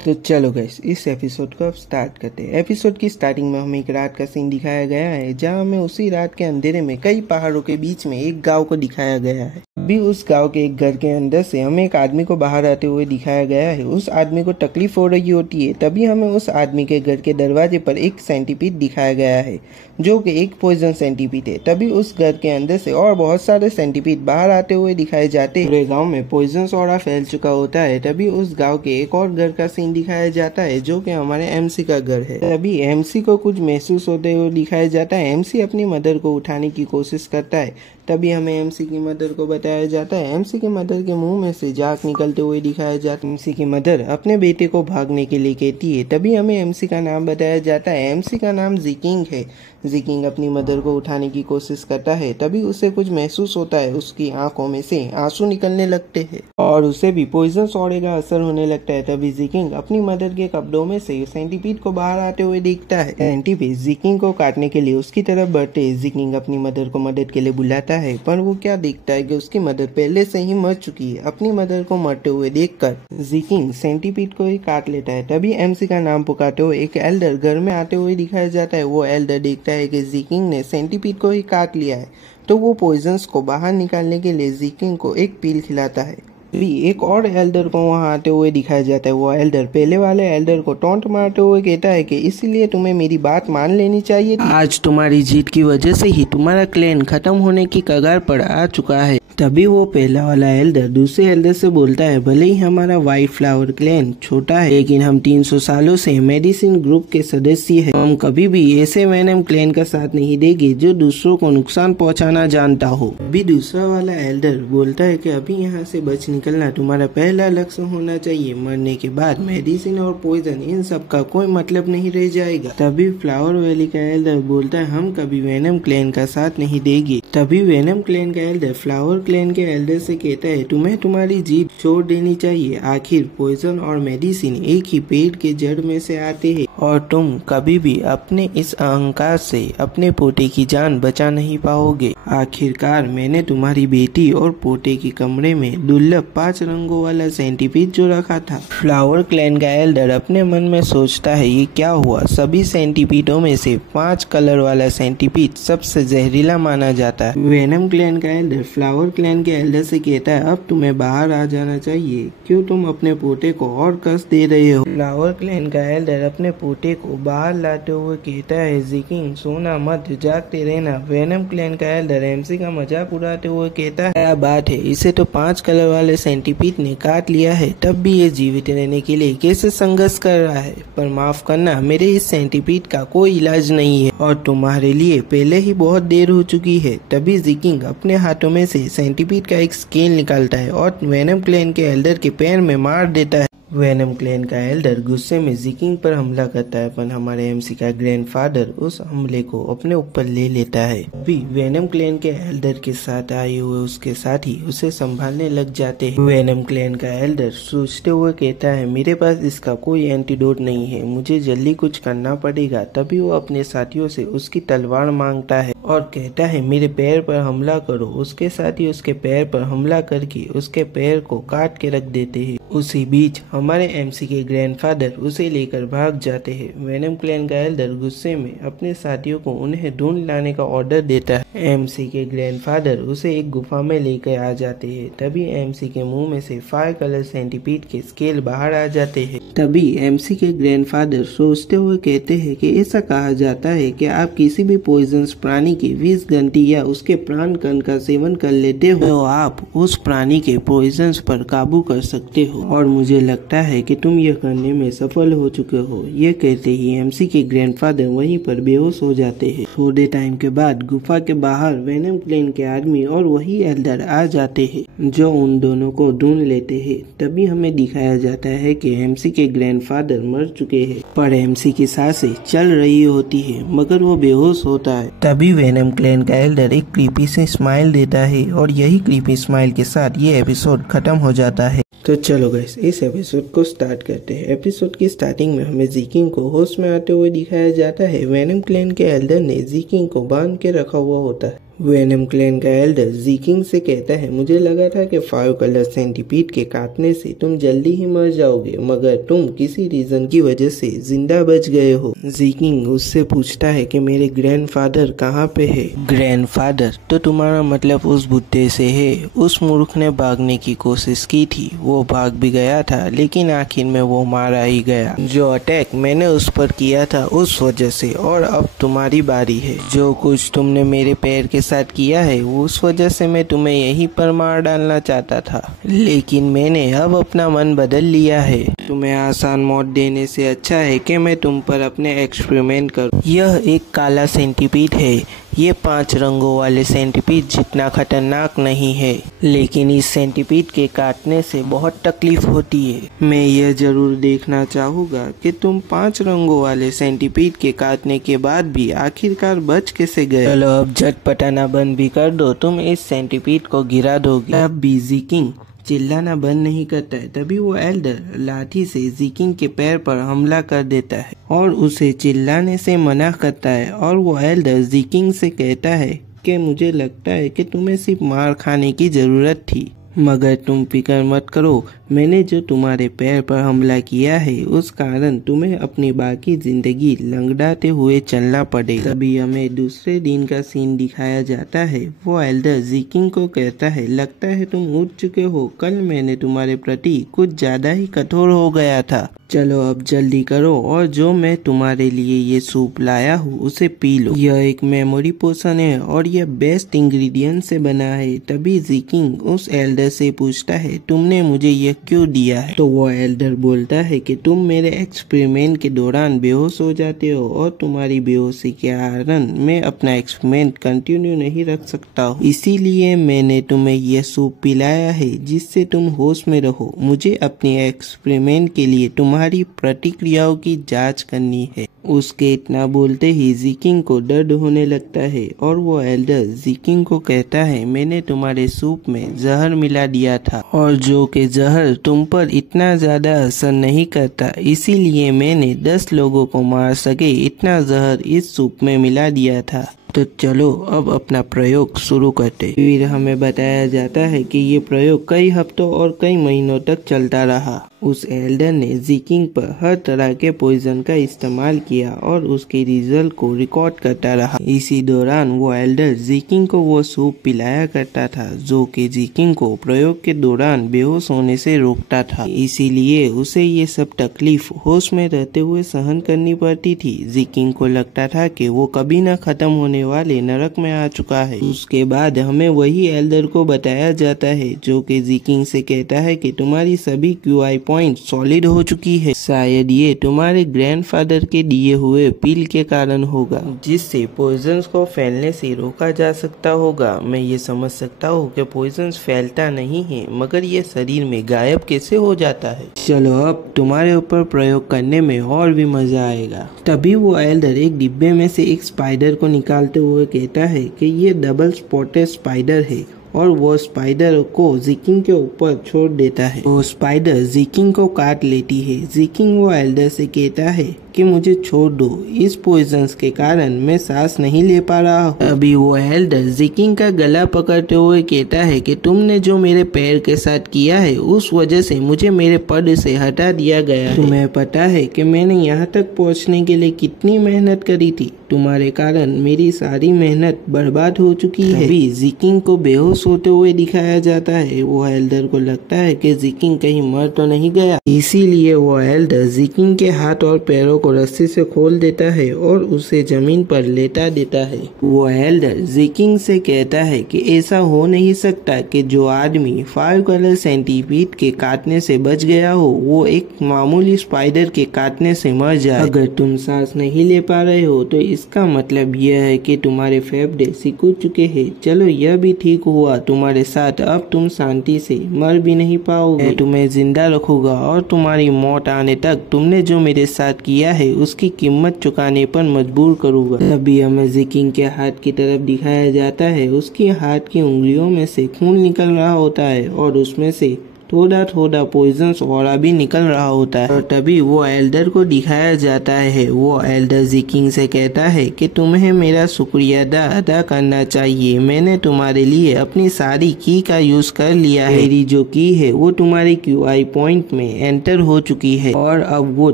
तो चलो गाइस, इस एपिसोड को अब स्टार्ट करते हैं। एपिसोड की स्टार्टिंग में हमें एक रात का सीन दिखाया गया है, जहां हमें उसी रात के अंधेरे में कई पहाड़ों के बीच में एक गांव को दिखाया गया है। अभी उस गांव के एक घर के अंदर से हमें एक आदमी को बाहर आते हुए दिखाया गया है। उस आदमी को तकलीफ हो रही होती है, तभी हमें उस आदमी के घर के दरवाजे पर एक सेंटीपीड दिखाया गया है, जो कि एक पॉइजन सेंटीपीड है। तभी उस घर के अंदर से और बहुत सारे सेंटीपीड बाहर आते हुए दिखाए जाते हैं। पूरे गाँव में पॉइजन ऑरा फैल चुका होता है। तभी उस गाँव के एक और घर का सीन दिखाया जाता है, जो कि हमारे एमसी का घर है। तभी एमसी को कुछ महसूस होते हुए दिखाया जाता है। एमसी अपनी मदर को उठाने की कोशिश करता है। तभी हमें एमसी की मदर को बताया जाता है। एमसी की मदर के मुंह में से झाग निकलते हुए दिखाया जाता है। एमसी की मदर अपने बेटे को भागने के लिए कहती है। तभी हमें एमसी का नाम बताया जाता है। एमसी का नाम ज़िकिंग है। ज़िकिंग अपनी मदर को उठाने की कोशिश करता है। तभी उसे कुछ महसूस होता है। उसकी आंखों में से आंसू निकलने लगते हैं और उसे भी पॉइजन ऑरे का असर होने लगता है। तभी ज़िकिंग अपनी मदर के कपड़ों में से सेंटीपीड को बाहर आते हुए दिखता है। सेंटीपीड ज़िकिंग को काटने के लिए उसकी तरफ बढ़ते ज़िकिंग अपनी मदर को मदद के लिए बुलाता है, पर वो क्या देखता है कि उसकी मदर पहले से ही मर चुकी है। अपनी मदर को मरते हुए देखकर ज़िकिंग सेंटीपीड को ही काट लेता है। तभी एमसी का नाम पुकारते हुए एक एल्डर घर में आते हुए दिखाया जाता है। वो एल्डर देखता है कि ज़िकिंग ने सेंटीपीड को ही काट लिया है, तो वो पॉइजन्स को बाहर निकालने के लिए ज़िकिंग को एक पील खिलाता है। भी एक और एल्डर को वहां आते हुए दिखाया जाता है। वो एल्डर पहले वाले एल्डर को टॉन्ट मारते हुए कहता है कि इसीलिए तुम्हें मेरी बात मान लेनी चाहिए थी। आज तुम्हारी जीत की वजह से ही तुम्हारा क्लैन खत्म होने की कगार पर आ चुका है। तभी वो पहला वाला एल्डर दूसरे एल्डर से बोलता है, भले ही हमारा व्हाइट फ्लावर क्लैन छोटा है, लेकिन हम 300 सालों से मेडिसिन ग्रुप के सदस्य हैं। हम कभी भी ऐसे वेनम क्लैन का साथ नहीं देंगे जो दूसरों को नुकसान पहुंचाना जानता हो। अभी दूसरा वाला एल्डर बोलता है कि अभी यहाँ से बच निकलना तुम्हारा पहला लक्ष्य होना चाहिए। मरने के बाद मेडिसिन और पॉइजन इन सब का कोई मतलब नहीं रह जाएगा। तभी फ्लावर वैली का एल्डर बोलता है, हम कभी वेनम क्लैन का साथ नहीं देंगे। तभी वेनम क्लैन का एल्डर फ्लावर क्लैन के एल्डर से कहता है, तुम्हें तुम्हारी जीत छोड़ देनी चाहिए। आखिर पॉइजन और मेडिसिन एक ही पेड़ के जड़ में से आते हैं और तुम कभी भी अपने इस अहंकार से अपने पोते की जान बचा नहीं पाओगे। आखिरकार मैंने तुम्हारी बेटी और पोते के कमरे में दुर्लभ 5 रंगों वाला सेंटीपीड जो रखा था। फ्लावर क्लैन का एल्डर अपने मन में सोचता है, ये क्या हुआ। सभी सेंटीपीडों में से 5 कलर वाला सेंटीपीड सबसे जहरीला माना जाता है। वेनम क्लैन का एल्डर फ्लावर क्लैन के एल्डर से कहता है, अब तुम्हें बाहर आ जाना चाहिए। क्यों तुम अपने पोते को और कष्ट दे रहे हो। फ्लावर क्लैन का एल्डर अपने पोते को बाहर लाते हुए कहता है, ज़िकिंग सोना मत, जागते रहना। वेनम क्लैन का एल्डर एमसी का मजाक उड़ाते हुए कहता है, क्या बात है, इसे तो 5 कलर वाले सेंटीपीड ने काट लिया है, तब भी ये जीवित रहने के लिए कैसे संघर्ष कर रहा है। पर माफ करना, मेरे इस सेंटीपीड का कोई इलाज नहीं है और तुम्हारे लिए पहले ही बहुत देर हो चुकी है। तभी ज़िकिंग अपने हाथों में से सेंटीपीड का एक स्केल निकालता है और वेनम क्लैन के एल्डर के पैर में मार देता है। वेनम क्लैन का एल्डर गुस्से में ज़िकिंग पर हमला करता है, पर हमारे एमसी का ग्रैंडफादर उस हमले को अपने ऊपर ले लेता है। अभी वेनम क्लैन के एल्डर के साथ आए हुए उसके साथी उसे संभालने लग जाते हैं। वेनम क्लैन का एल्डर सोचते हुए कहता है, मेरे पास इसका कोई एंटीडोट नहीं है, मुझे जल्दी कुछ करना पड़ेगा। तभी वो अपने साथियों से उसकी तलवार मांगता है और कहता है, मेरे पैर पर हमला करो। उसके साथी उसके पैर पर हमला करके उसके पैर को काट के रख देते हैं। उसी बीच हमारे एमसी के ग्रैंडफादर उसे लेकर भाग जाते हैं। वेनम क्लैन का एल्डर गुस्से में अपने साथियों को उन्हें ढूंढ लाने का ऑर्डर देता है। एमसी के ग्रैंडफादर उसे एक गुफा में लेकर आ जाते हैं। तभी एमसी के मुंह में से 5 कलर सेंटीपीड के स्केल बाहर आ जाते हैं। तभी एमसी के ग्रैंडफादर सोचते हुए कहते हैं कि ऐसा कहा जाता है कि आप किसी भी पॉइजनस प्राणी की 20 घंटी या उसके प्राण कण का सेवन कर लेते हो तो आप उस प्राणी के पॉइजनस पर काबू कर सकते हो, और मुझे लगता है कि तुम यह करने में सफल हो चुके हो। ये कहते ही एमसी के ग्रैंडफादर वहीं पर बेहोश हो जाते हैं। थोड़े टाइम के बाद गुफा के बाहर वेनम क्लैन के आदमी और वही एल्डर आ जाते हैं, जो उन दोनों को ढूंढ लेते हैं। तभी हमें दिखाया जाता है कि एमसी के ग्रैंडफादर मर चुके हैं, पर एमसी की सांसें चल रही होती है, मगर वो बेहोश होता है। तभी वेनम क्लैन का एल्डर एक क्रीपी से स्माइल देता है और यही क्रीपी स्माइल के साथ ये एपिसोड खत्म हो जाता है। तो चलो गाइस, इस एपिसोड को स्टार्ट करते हैं। एपिसोड की स्टार्टिंग में हमें ज़िकिंग को होश में आते हुए दिखाया जाता है। वेनम क्लैन के एल्डर ने ज़िकिंग को बांध के रखा हुआ होता है। वेनम क्लैन का एल्डर ज़ीकिंग से कहता है, मुझे लगा था कि 5 कलर सेंटीपीड के काटने से तुम जल्दी ही मर जाओगे, मगर तुम किसी रीजन की वजह से जिंदा बच गए हो। ज़ीकिंग उससे पूछता है कि मेरे ग्रैंडफादर कहाँ पे है। ग्रैंडफादर, तो तुम्हारा मतलब उस बुड्ढे से है। उस मूर्ख ने भागने की कोशिश की थी, वो भाग भी गया था, लेकिन आखिर में वो मारा ही गया। जो अटैक मैंने उस पर किया था उस वजह से, और अब तुम्हारी बारी है। जो कुछ तुमने मेरे पैर के साथ किया है उस वजह से मैं तुम्हें यहीं पर मार डालना चाहता था, लेकिन मैंने अब अपना मन बदल लिया है। तुम्हें आसान मौत देने से अच्छा है कि मैं तुम पर अपने एक्सपेरिमेंट करूं। यह एक काला सेंटीपीड है। ये 5 रंगों वाले सेंटीपीड जितना खतरनाक नहीं है, लेकिन इस सेंटीपीड के काटने से बहुत तकलीफ होती है। मैं यह जरूर देखना चाहूँगा कि तुम 5 रंगों वाले सेंटीपीड के काटने के बाद भी आखिरकार बच कैसे गए। चलो अब झटपटाना बंद भी कर दो, तुम इस सेंटीपीड को गिरा दोगे। अब भी ज़ीकिंग चिल्लाना बंद नहीं करता है। तभी वो एल्डर लाठी से ज़ीकिंग के पैर पर हमला कर देता है और उसे चिल्लाने से मना करता है। और वो एल्डर ज़ीकिंग से कहता है कि मुझे लगता है कि तुम्हें सिर्फ मार खाने की ज़रूरत थी, मगर तुम फिक्र मत करो, मैंने जो तुम्हारे पैर पर हमला किया है उस कारण तुम्हें अपनी बाकी जिंदगी लंगड़ाते हुए चलना पड़ेगा। तभी हमें दूसरे दिन का सीन दिखाया जाता है। वो एल्डर ज़ीकिंग को कहता है, लगता है तुम उठ चुके हो, कल मैंने तुम्हारे प्रति कुछ ज्यादा ही कठोर हो गया था। चलो अब जल्दी करो और जो मैं तुम्हारे लिए ये सूप लाया हूँ उसे पी लो। यह एक मेमोरी पोशन है और यह बेस्ट इंग्रेडिएंट से बना है। तभी ज़ीकिंग उस एल्डर से पूछता है, तुमने मुझे यह क्यों दिया है। तो वो एल्डर बोलता है कि तुम मेरे एक्सपेरिमेंट के दौरान बेहोश हो जाते हो और तुम्हारी बेहोशी के कारण मैं अपना एक्सपेरिमेंट कंटिन्यू नहीं रख सकता हूँ, इसीलिए मैंने तुम्हें यह सूप पिलाया है जिससे तुम होश में रहो। मुझे अपने एक्सपेरिमेंट के लिए तुम्हारी प्रतिक्रियाओं की जांच करनी है। उसके इतना बोलते ही ज़ीकिंग को दर्द होने लगता है और वो एल्डर ज़ीकिंग को कहता है, मैंने तुम्हारे सूप में जहर मिला दिया था और जो कि जहर तुम पर इतना ज्यादा असर नहीं करता, इसीलिए मैंने 10 लोगों को मार सके इतना जहर इस सूप में मिला दिया था। तो चलो अब अपना प्रयोग शुरू करते। फिर हमें बताया जाता है कि ये प्रयोग कई हफ्तों और कई महीनों तक चलता रहा। उस एल्डर ने ज़ीकिंग पर हर तरह के पॉइजन का इस्तेमाल किया और उसके रिजल्ट को रिकॉर्ड करता रहा। इसी दौरान वो एल्डर ज़ीकिंग को वो सूप पिलाया करता था जो कि ज़ीकिंग को प्रयोग के दौरान बेहोश होने से रोकता था, इसीलिए उसे ये सब तकलीफ होश में रहते हुए सहन करनी पड़ती थी। ज़ीकिंग को लगता था कि वो कभी न खत्म होने वाले नरक में आ चुका है। उसके बाद हमें वही एल्डर को बताया जाता है जो कि ज़ीकिंग से कहता है कि तुम्हारी सभी QI पॉइंट सॉलिड हो चुकी है। शायद ये तुम्हारे ग्रैंडफादर के दिए हुए पिल के कारण होगा जिससे पॉइजन्स को फैलने से रोका जा सकता होगा। मैं ये समझ सकता हूँ कि पॉइजन्स फैलता नहीं है, मगर ये शरीर में गायब कैसे हो जाता है। चलो अब तुम्हारे ऊपर प्रयोग करने में और भी मजा आएगा। तभी वो एल्डर एक डिब्बे में से एक स्पाइडर को निकालते हुए कहता है कि ये डबल स्पॉटेड स्पाइडर है और वो स्पाइडर को ज़ीकिंग के ऊपर छोड़ देता है। वो स्पाइडर ज़ीकिंग को काट लेती है। ज़ीकिंग वो एल्डर से कहता है कि मुझे छोड़ दो, इस पॉइजन्स के कारण मैं सांस नहीं ले पा रहा हूँ। अभी वो एल्डर ज़ीकिंग का गला पकड़ते हुए कहता है कि तुमने जो मेरे पैर के साथ किया है उस वजह से मुझे मेरे पद से हटा दिया गया है। तुम्हें पता है कि मैंने यहाँ तक पहुँचने के लिए कितनी मेहनत करी थी, तुम्हारे कारण मेरी सारी मेहनत बर्बाद हो चुकी है। अभी ज़ीकिंग को बेहोश होते हुए दिखाया जाता है। वो एल्डर को लगता है कि ज़ीकिंग कहीं मर तो नहीं गया, इसीलिए वो एल्डर ज़ीकिंग के हाथ और पैरों को रस्सी से खोल देता है और उसे जमीन पर लेटा देता है। वो एल्डर ज़ीकिंग से कहता है कि ऐसा हो नहीं सकता कि जो आदमी 5 कलर सेंटीपीड के काटने से बच गया हो वो एक मामूली स्पाइडर के काटने से मर जाए। अगर तुम सांस नहीं ले पा रहे हो तो इसका मतलब यह है कि तुम्हारे फेफड़े सिकुड़ चुके हैं। चलो यह भी ठीक हुआ तुम्हारे साथ, अब तुम शांति से मर भी नहीं पाओगे। मैं तुम्हें जिंदा रखूंगा और तुम्हारी मौत आने तक तुमने जो मेरे साथ किया है उसकी कीमत चुकाने पर मजबूर करूंगा। तभी हमें ज़ीकिंग के हाथ की तरफ दिखाया जाता है। उसकी हाथ की उंगलियों में से खून निकल रहा होता है और उसमें से थोड़ा थोड़ा पॉइजन ऑरा भी निकल रहा होता है। और तभी वो एल्डर को दिखाया जाता है। वो एल्डर ज़िकिंग से कहता है कि तुम्हें मेरा शुक्रिया अदा करना चाहिए। मैंने तुम्हारे लिए अपनी सारी की का यूज कर लिया है। मेरी जो की है वो तुम्हारे QI पॉइंट में एंटर हो चुकी है और अब वो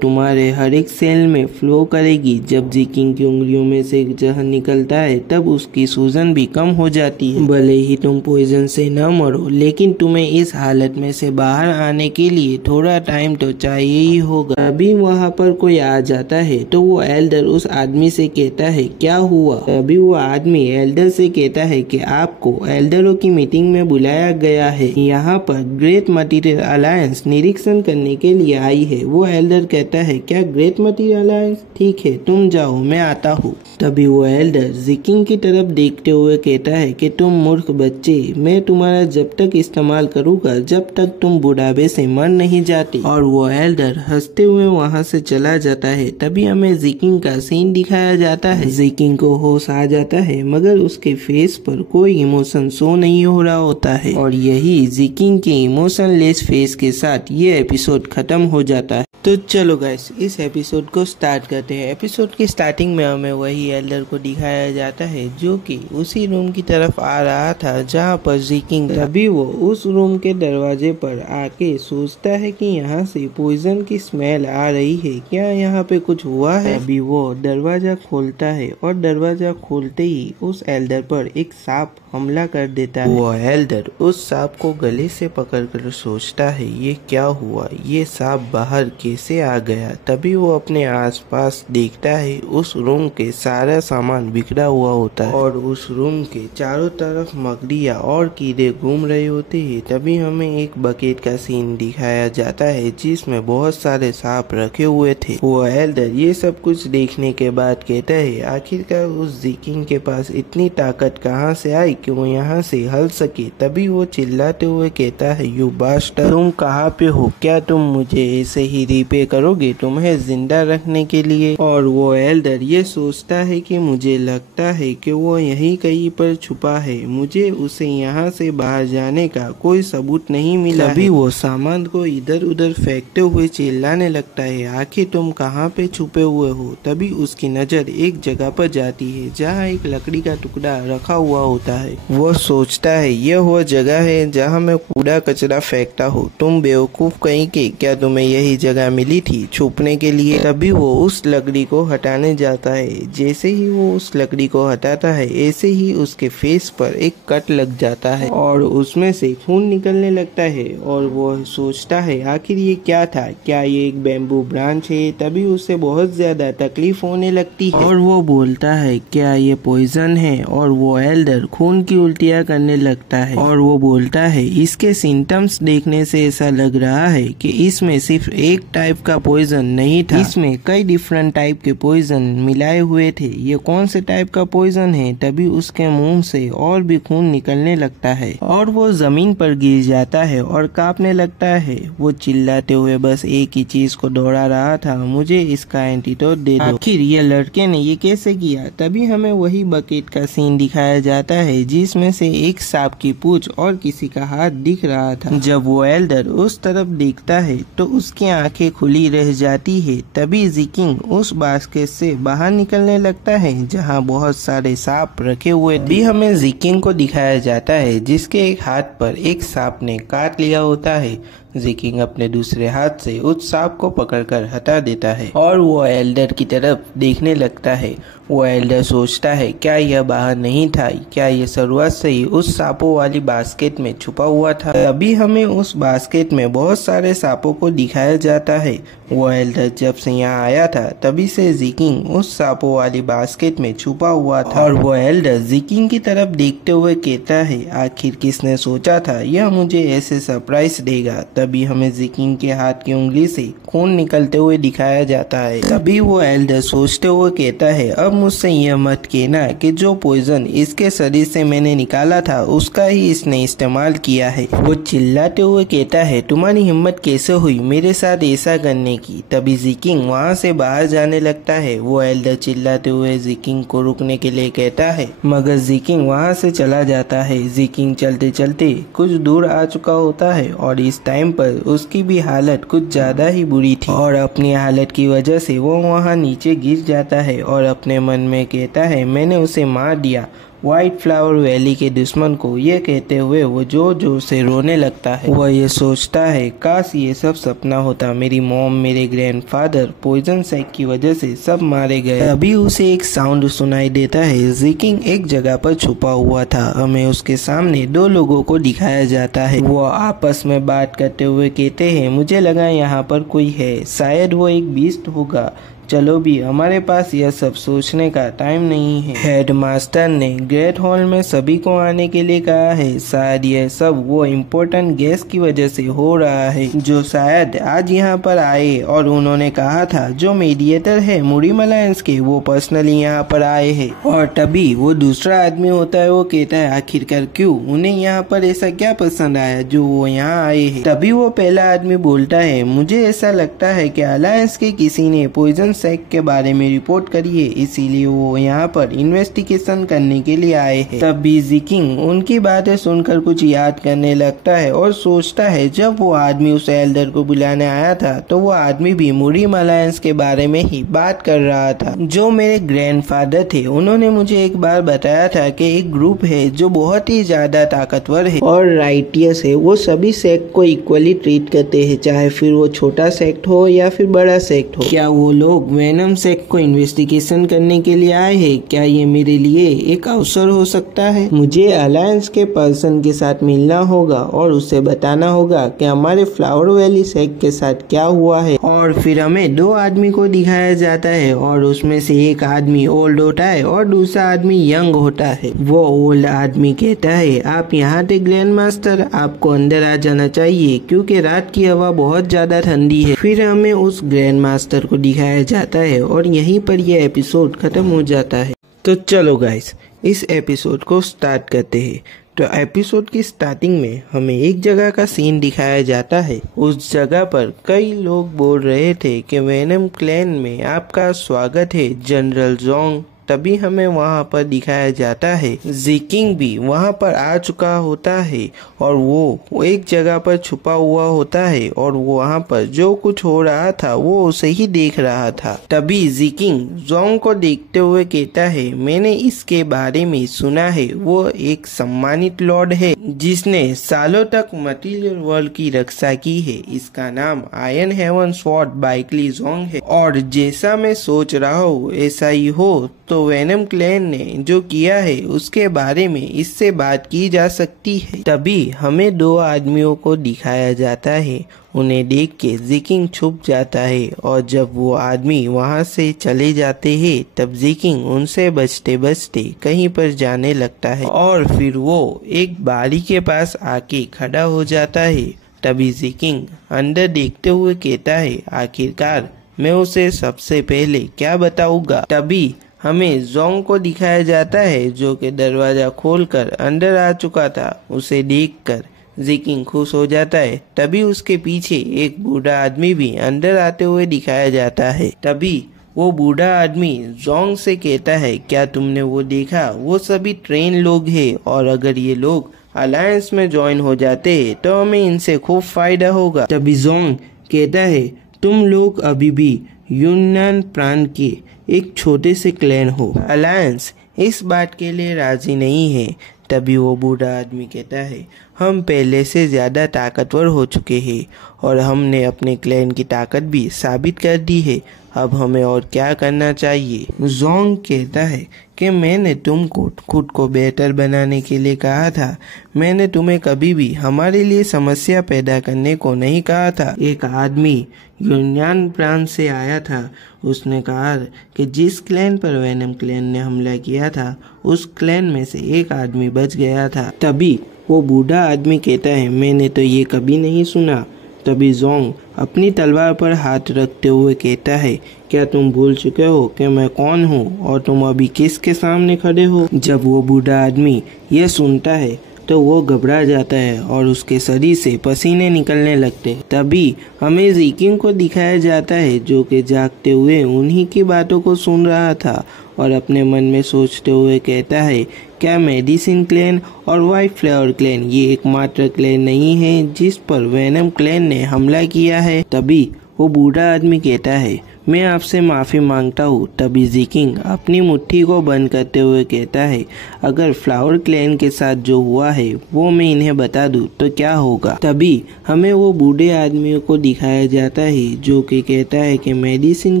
तुम्हारे हर एक सेल में फ्लो करेगी। जब ज़िकिंग की उंगलियों में से जहर निकलता है तब उसकी सूजन भी कम हो जाती है। भले ही तुम पॉइजन से न मरो, लेकिन तुम्हें इस हालत में से बाहर आने के लिए थोड़ा टाइम तो चाहिए ही होगा। अभी वहाँ पर कोई आ जाता है तो वो एल्डर उस आदमी से कहता है क्या हुआ। अभी वो आदमी एल्डर से कहता है कि आपको एल्डरों की मीटिंग में बुलाया गया है। यहाँ पर ग्रेट मटीरियल अलायंस निरीक्षण करने के लिए आई है। वो एल्डर कहता है क्या ग्रेट मटीरियल अलायंस, ठीक है तुम जाओ मैं आता हूँ। तभी वो एल्डर ज़िकिंग की तरफ देखते हुए कहता है कि तुम मूर्ख बच्चे, मैं तुम्हारा जब तक इस्तेमाल करूँगा जब तक तुम बुढ़ापे से मर नहीं जाते। और वो एल्डर हंसते हुए वहाँ से चला जाता है। तभी हमें ज़िकिंग का सीन दिखाया जाता है। ज़िकिंग को होश आ जाता है मगर उसके फेस पर कोई इमोशन शो नहीं हो रहा होता है। और यही ज़िकिंग के इमोशनलेस फेस के साथ ये एपिसोड खत्म हो जाता है। तो चलो गाइस इस एपिसोड को स्टार्ट करते हैं। एपिसोड की स्टार्टिंग में हमें वही एल्डर को दिखाया जाता है जो कि उसी रूम की तरफ आ रहा था जहाँ पर ज़िकिंग था। तभी वो उस रूम के दरवाजे पर आके सोचता है कि यहाँ से पॉइजन की स्मेल आ रही है, क्या यहाँ पे कुछ हुआ है। अभी वो दरवाजा खोलता है और दरवाजा खोलते ही उस एल्डर पर एक सांप हमला कर देता है। वो एल्डर उस सांप को गले से पकड़कर सोचता है ये क्या हुआ, ये सांप बाहर कैसे आ गया। तभी वो अपने आसपास देखता है उस रूम के सारा सामान बिखरा हुआ होता है और उस रूम के चारों तरफ मकड़ियाँ और कीड़े घूम रहे होते हैं। तभी हमें एक बकेट का सीन दिखाया जाता है जिसमें बहुत सारे सांप रखे हुए थे। वो एल्डर ये सब कुछ देखने के बाद कहता है आखिरकार उस ज़िकिंग के पास इतनी ताकत कहाँ से आई कि वो यहाँ से हल सके। तभी वो चिल्लाते हुए कहता है यू बास्टर, तुम कहाँ पे हो, क्या तुम मुझे ऐसे ही रिपे करोगे तुम्हें जिंदा रखने के लिए। और वो एल्डर ये सोचता है कि मुझे लगता है कि वो यहीं कहीं पर छुपा है, मुझे उसे यहाँ से बाहर जाने का कोई सबूत नहीं मिला। तभी वो सामान को इधर उधर फेंकते हुए चिल्लाने लगता है आखिर तुम कहाँ पे छुपे हुए हो। तभी उसकी नजर एक जगह पर जाती है जहाँ एक लकड़ी का टुकड़ा रखा हुआ होता है। वो सोचता है यह वो जगह है जहाँ मैं कूड़ा कचरा फेंकता हूँ। तुम बेवकूफ कहीं के, क्या तुम्हें यही जगह मिली थी छुपने के लिए। तभी वो उस लकड़ी को हटाने जाता है। जैसे ही वो उस लकड़ी को हटाता है ऐसे ही उसके फेस पर एक कट लग जाता है और उसमें से खून निकलने लगता है। और वो सोचता है आखिर ये क्या था, क्या ये एक बैम्बू ब्रांच है। तभी उसे बहुत ज्यादा तकलीफ होने लगती है और वो बोलता है क्या ये पॉइजन है। और वो एल्डर खून की उल्टियाँ करने लगता है और वो बोलता है इसके सिम्टम्स देखने से ऐसा लग रहा है कि इसमें सिर्फ एक टाइप का पॉइजन नहीं था, इसमें कई डिफरेंट टाइप के पॉइजन मिलाए हुए थे। ये कौन से टाइप का पॉइजन है। तभी उसके मुंह से और भी खून निकलने लगता है और वो जमीन पर गिर जाता है और कांपने लगता है। वो चिल्लाते हुए बस एक ही चीज को दोहरा रहा था, मुझे इसका एंटीडोट दे दो। आखिर ये लड़के ने ये कैसे किया। तभी हमें वही बकेट का सीन दिखाया जाता है जिसमें से एक सांप की पूंछ और किसी का हाथ दिख रहा था। जब वो एल्डर उस तरफ देखता है तो उसकी आंखें खुली रह जाती है। तभी ज़िकिंग उस बास्केट से बाहर निकलने लगता है जहां बहुत सारे सांप रखे हुए थे। भी हमें ज़िकिंग को दिखाया जाता है जिसके एक हाथ पर एक सांप ने काट लिया होता है। ज़िकिंग अपने दूसरे हाथ से उस सांप को पकड़कर हटा देता है और वो एल्डर की तरफ देखने लगता है। वो एल्डर सोचता है क्या यह बाहर नहीं था, क्या यह शुरुआत से ही उस सांपों वाली बास्केट में छुपा हुआ था। अभी हमें उस बास्केट में बहुत सारे सांपों को दिखाया जाता है। वो एल्डर जब से यहाँ आया था तभी से ज़िकिंग उस सांपों वाली बास्केट में छुपा हुआ था और वो एल्डर ज़िकिंग की तरफ देखते हुए कहता है आखिर किसने सोचा था यह मुझे ऐसे सरप्राइज देगा। तभी हमें ज़िकिंग के हाथ की उंगली से खून निकलते हुए दिखाया जाता है। तभी वो एल्डर सोचते हुए कहता है अब मुझसे यह मत कहना कि जो पॉइजन इसके शरीर से मैंने निकाला था उसका ही इसने इस्तेमाल किया है। वो चिल्लाते हुए कहता है तुम्हारी हिम्मत कैसे हुई मेरे साथ ऐसा करने की। तभी ज़िकिंग वहाँ से बाहर जाने लगता है। वो एल्डर चिल्लाते हुए ज़िकिंग को रुकने के लिए कहता है, मगर ज़िकिंग वहाँ से चला जाता है। ज़िकिंग चलते चलते कुछ दूर आ चुका होता है और इस टाइम पर उसकी भी हालत कुछ ज़्यादा ही बुरी थी और अपनी हालत की वजह से वो वहाँ नीचे गिर जाता है और अपने मन में कहता है, मैंने उसे मार दिया, व्हाइट फ्लावर वैली के दुश्मन को। ये कहते हुए वो जोर जोर से रोने लगता है। वह ये सोचता है, काश ये सब सपना होता, मेरी मॉम, मेरे ग्रैंडफादर पॉइजन सैक की वजह से सब मारे गए। अभी उसे एक साउंड सुनाई देता है। ज़िकिंग एक जगह पर छुपा हुआ था। हमें उसके सामने दो लोगों को दिखाया जाता है। वो आपस में बात करते हुए कहते हैं, मुझे लगा यहाँ पर कोई है, शायद वो एक बीस्ट होगा। चलो भी, हमारे पास यह सब सोचने का टाइम नहीं है। हेडमास्टर ने ग्रेट हॉल में सभी को आने के लिए कहा है। शायद यह सब वो इम्पोर्टेंट गेस्ट की वजह से हो रहा है जो शायद आज यहाँ पर आए, और उन्होंने कहा था जो मीडिएटर है मुरीम अलायंस के, वो पर्सनली यहाँ पर आए हैं। और तभी वो दूसरा आदमी होता है, वो कहता है, आखिरकार क्यों, उन्हें यहाँ पर ऐसा क्या पसंद आया जो वो यहाँ आए हैं। तभी वो पहला आदमी बोलता है, मुझे ऐसा लगता है कि अलायंस के किसी ने पॉइजन सैक के बारे में रिपोर्ट करी है, इसीलिए वो यहाँ पर इन्वेस्टिगेशन करने के लिए आए हैं। तब भी ज़िकिंग उनकी बातें सुनकर कुछ याद करने लगता है और सोचता है, जब वो आदमी उस एल्डर को बुलाने आया था तो वो आदमी भी मुरीम अलायंस के बारे में ही बात कर रहा था। जो मेरे ग्रैंडफादर थे, उन्होंने मुझे एक बार बताया था कि एक ग्रुप है जो बहुत ही ज्यादा ताकतवर है और राइटियस है। वो सभी सेक्ट को इक्वली ट्रीट करते हैं, चाहे फिर वो छोटा सेक्ट हो या फिर बड़ा सेक्ट हो। क्या वो लोग वेनम सेक्ट को इन्वेस्टिगेशन करने के लिए आए हैं? क्या ये मेरे लिए एक अवसर हो सकता है? मुझे अलायंस के पर्सन के साथ मिलना होगा और उसे बताना होगा कि हमारे फ्लावर वैली सेक्ट के साथ क्या हुआ है। और फिर हमें दो आदमी को दिखाया जाता है और उसमें से एक आदमी ओल्ड होता है और दूसरा आदमी यंग होता है। वो ओल्ड आदमी कहता है, आप यहाँ थे ग्रैंड मास्टर, आपको अंदर आ जाना चाहिए क्योंकि रात की हवा बहुत ज्यादा ठंडी है। फिर हमें उस ग्रैंड मास्टर को दिखाया जाता है और यहीं पर यह एपिसोड खत्म हो जाता है। तो चलो गाइस, इस एपिसोड को स्टार्ट करते हैं। तो एपिसोड की स्टार्टिंग में हमें एक जगह का सीन दिखाया जाता है। उस जगह पर कई लोग बोल रहे थे कि वेनम क्लैन में आपका स्वागत है जनरल जोंग। तभी हमें वहाँ पर दिखाया जाता है ज़िकिंग भी वहाँ पर आ चुका होता है और वो एक जगह पर छुपा हुआ होता है और वो वहाँ पर जो कुछ हो रहा था वो उसे ही देख रहा था। तभी ज़िकिंग जोंग को देखते हुए कहता है, मैंने इसके बारे में सुना है, वो एक सम्मानित लॉर्ड है जिसने सालों तक मटीरियल वर्ल्ड की रक्षा की है। इसका नाम आयरन हेवन स्वॉर्ड बाइकली जोंग है और जैसा मैं सोच रहा हूँ ऐसा ही हो तो वेनम क्लैन ने जो किया है उसके बारे में इससे बात की जा सकती है। तभी हमें दो आदमियों को दिखाया जाता है। उन्हें देख के ज़िकिंग छुप जाता है और जब वो आदमी वहाँ से चले जाते हैं तब ज़िकिंग उनसे बचते बचते कहीं पर जाने लगता है और फिर वो एक बारी के पास आके खड़ा हो जाता है। तभी ज़िकिंग अंदर देखते हुए कहता है, आखिरकार मैं उसे सबसे पहले क्या बताऊंगा। तभी हमें जोंग को दिखाया जाता है जो कि दरवाजा खोलकर अंदर आ चुका था। उसे देखकर ज़िकिंग खुश हो जाता है। तभी उसके पीछे एक बूढ़ा आदमी भी अंदर आते हुए दिखाया जाता है। तभी वो बूढ़ा आदमी जोंग से कहता है, क्या तुमने वो देखा, वो सभी ट्रेन लोग हैं और अगर ये लोग अलायंस में ज्वाइन हो जाते हैं तो हमें इनसे खूब फायदा होगा। तभी जोंग कहता है, तुम लोग अभी भी यूनान प्रांत के एक छोटे से क्लैन हो, अलायंस इस बात के लिए राजी नहीं है। तभी वो बूढ़ा आदमी कहता है, हम पहले से ज़्यादा ताकतवर हो चुके हैं और हमने अपने क्लैन की ताकत भी साबित कर दी है, अब हमें और क्या करना चाहिए। जोंग कहता है कि मैंने तुमको खुद को बेहतर बनाने के लिए कहा था, मैंने तुम्हें कभी भी हमारे लिए समस्या पैदा करने को नहीं कहा था। एक आदमी यूनान प्रांत से आया था, उसने कहा कि जिस क्लैन पर वेनम क्लैन ने हमला किया था उस क्लैन में से एक आदमी बच गया था। तभी वो बूढ़ा आदमी कहता है, मैंने तो ये कभी नहीं सुना। तभी जोंग अपनी तलवार पर हाथ रखते हुए कहता है, क्या तुम भूल चुके हो कि मैं कौन हूँ और तुम अभी किसके सामने खड़े हो। जब वो बूढ़ा आदमी ये सुनता है तो वो घबरा जाता है और उसके शरीर से पसीने निकलने लगते हैं। तभी हमें ज़ीकिंग को दिखाया जाता है जो कि जागते हुए उन्हीं की बातों को सुन रहा था और अपने मन में सोचते हुए कहता है, क्या मेडिसिन क्लैन और व्हाइट फ्लावर क्लैन ये एकमात्र क्लैन नहीं है जिस पर वेनम क्लैन ने हमला किया है? तभी वो बूढ़ा आदमी कहता है, मैं आपसे माफ़ी मांगता हूँ। तभी ज़ीकिंग अपनी मुट्ठी को बंद करते हुए कहता है, अगर फ्लावर क्लैन के साथ जो हुआ है वो मैं इन्हें बता दूँ तो क्या होगा? तभी हमें वो बूढ़े आदमी को दिखाया जाता है जो कि कहता है कि मेडिसिन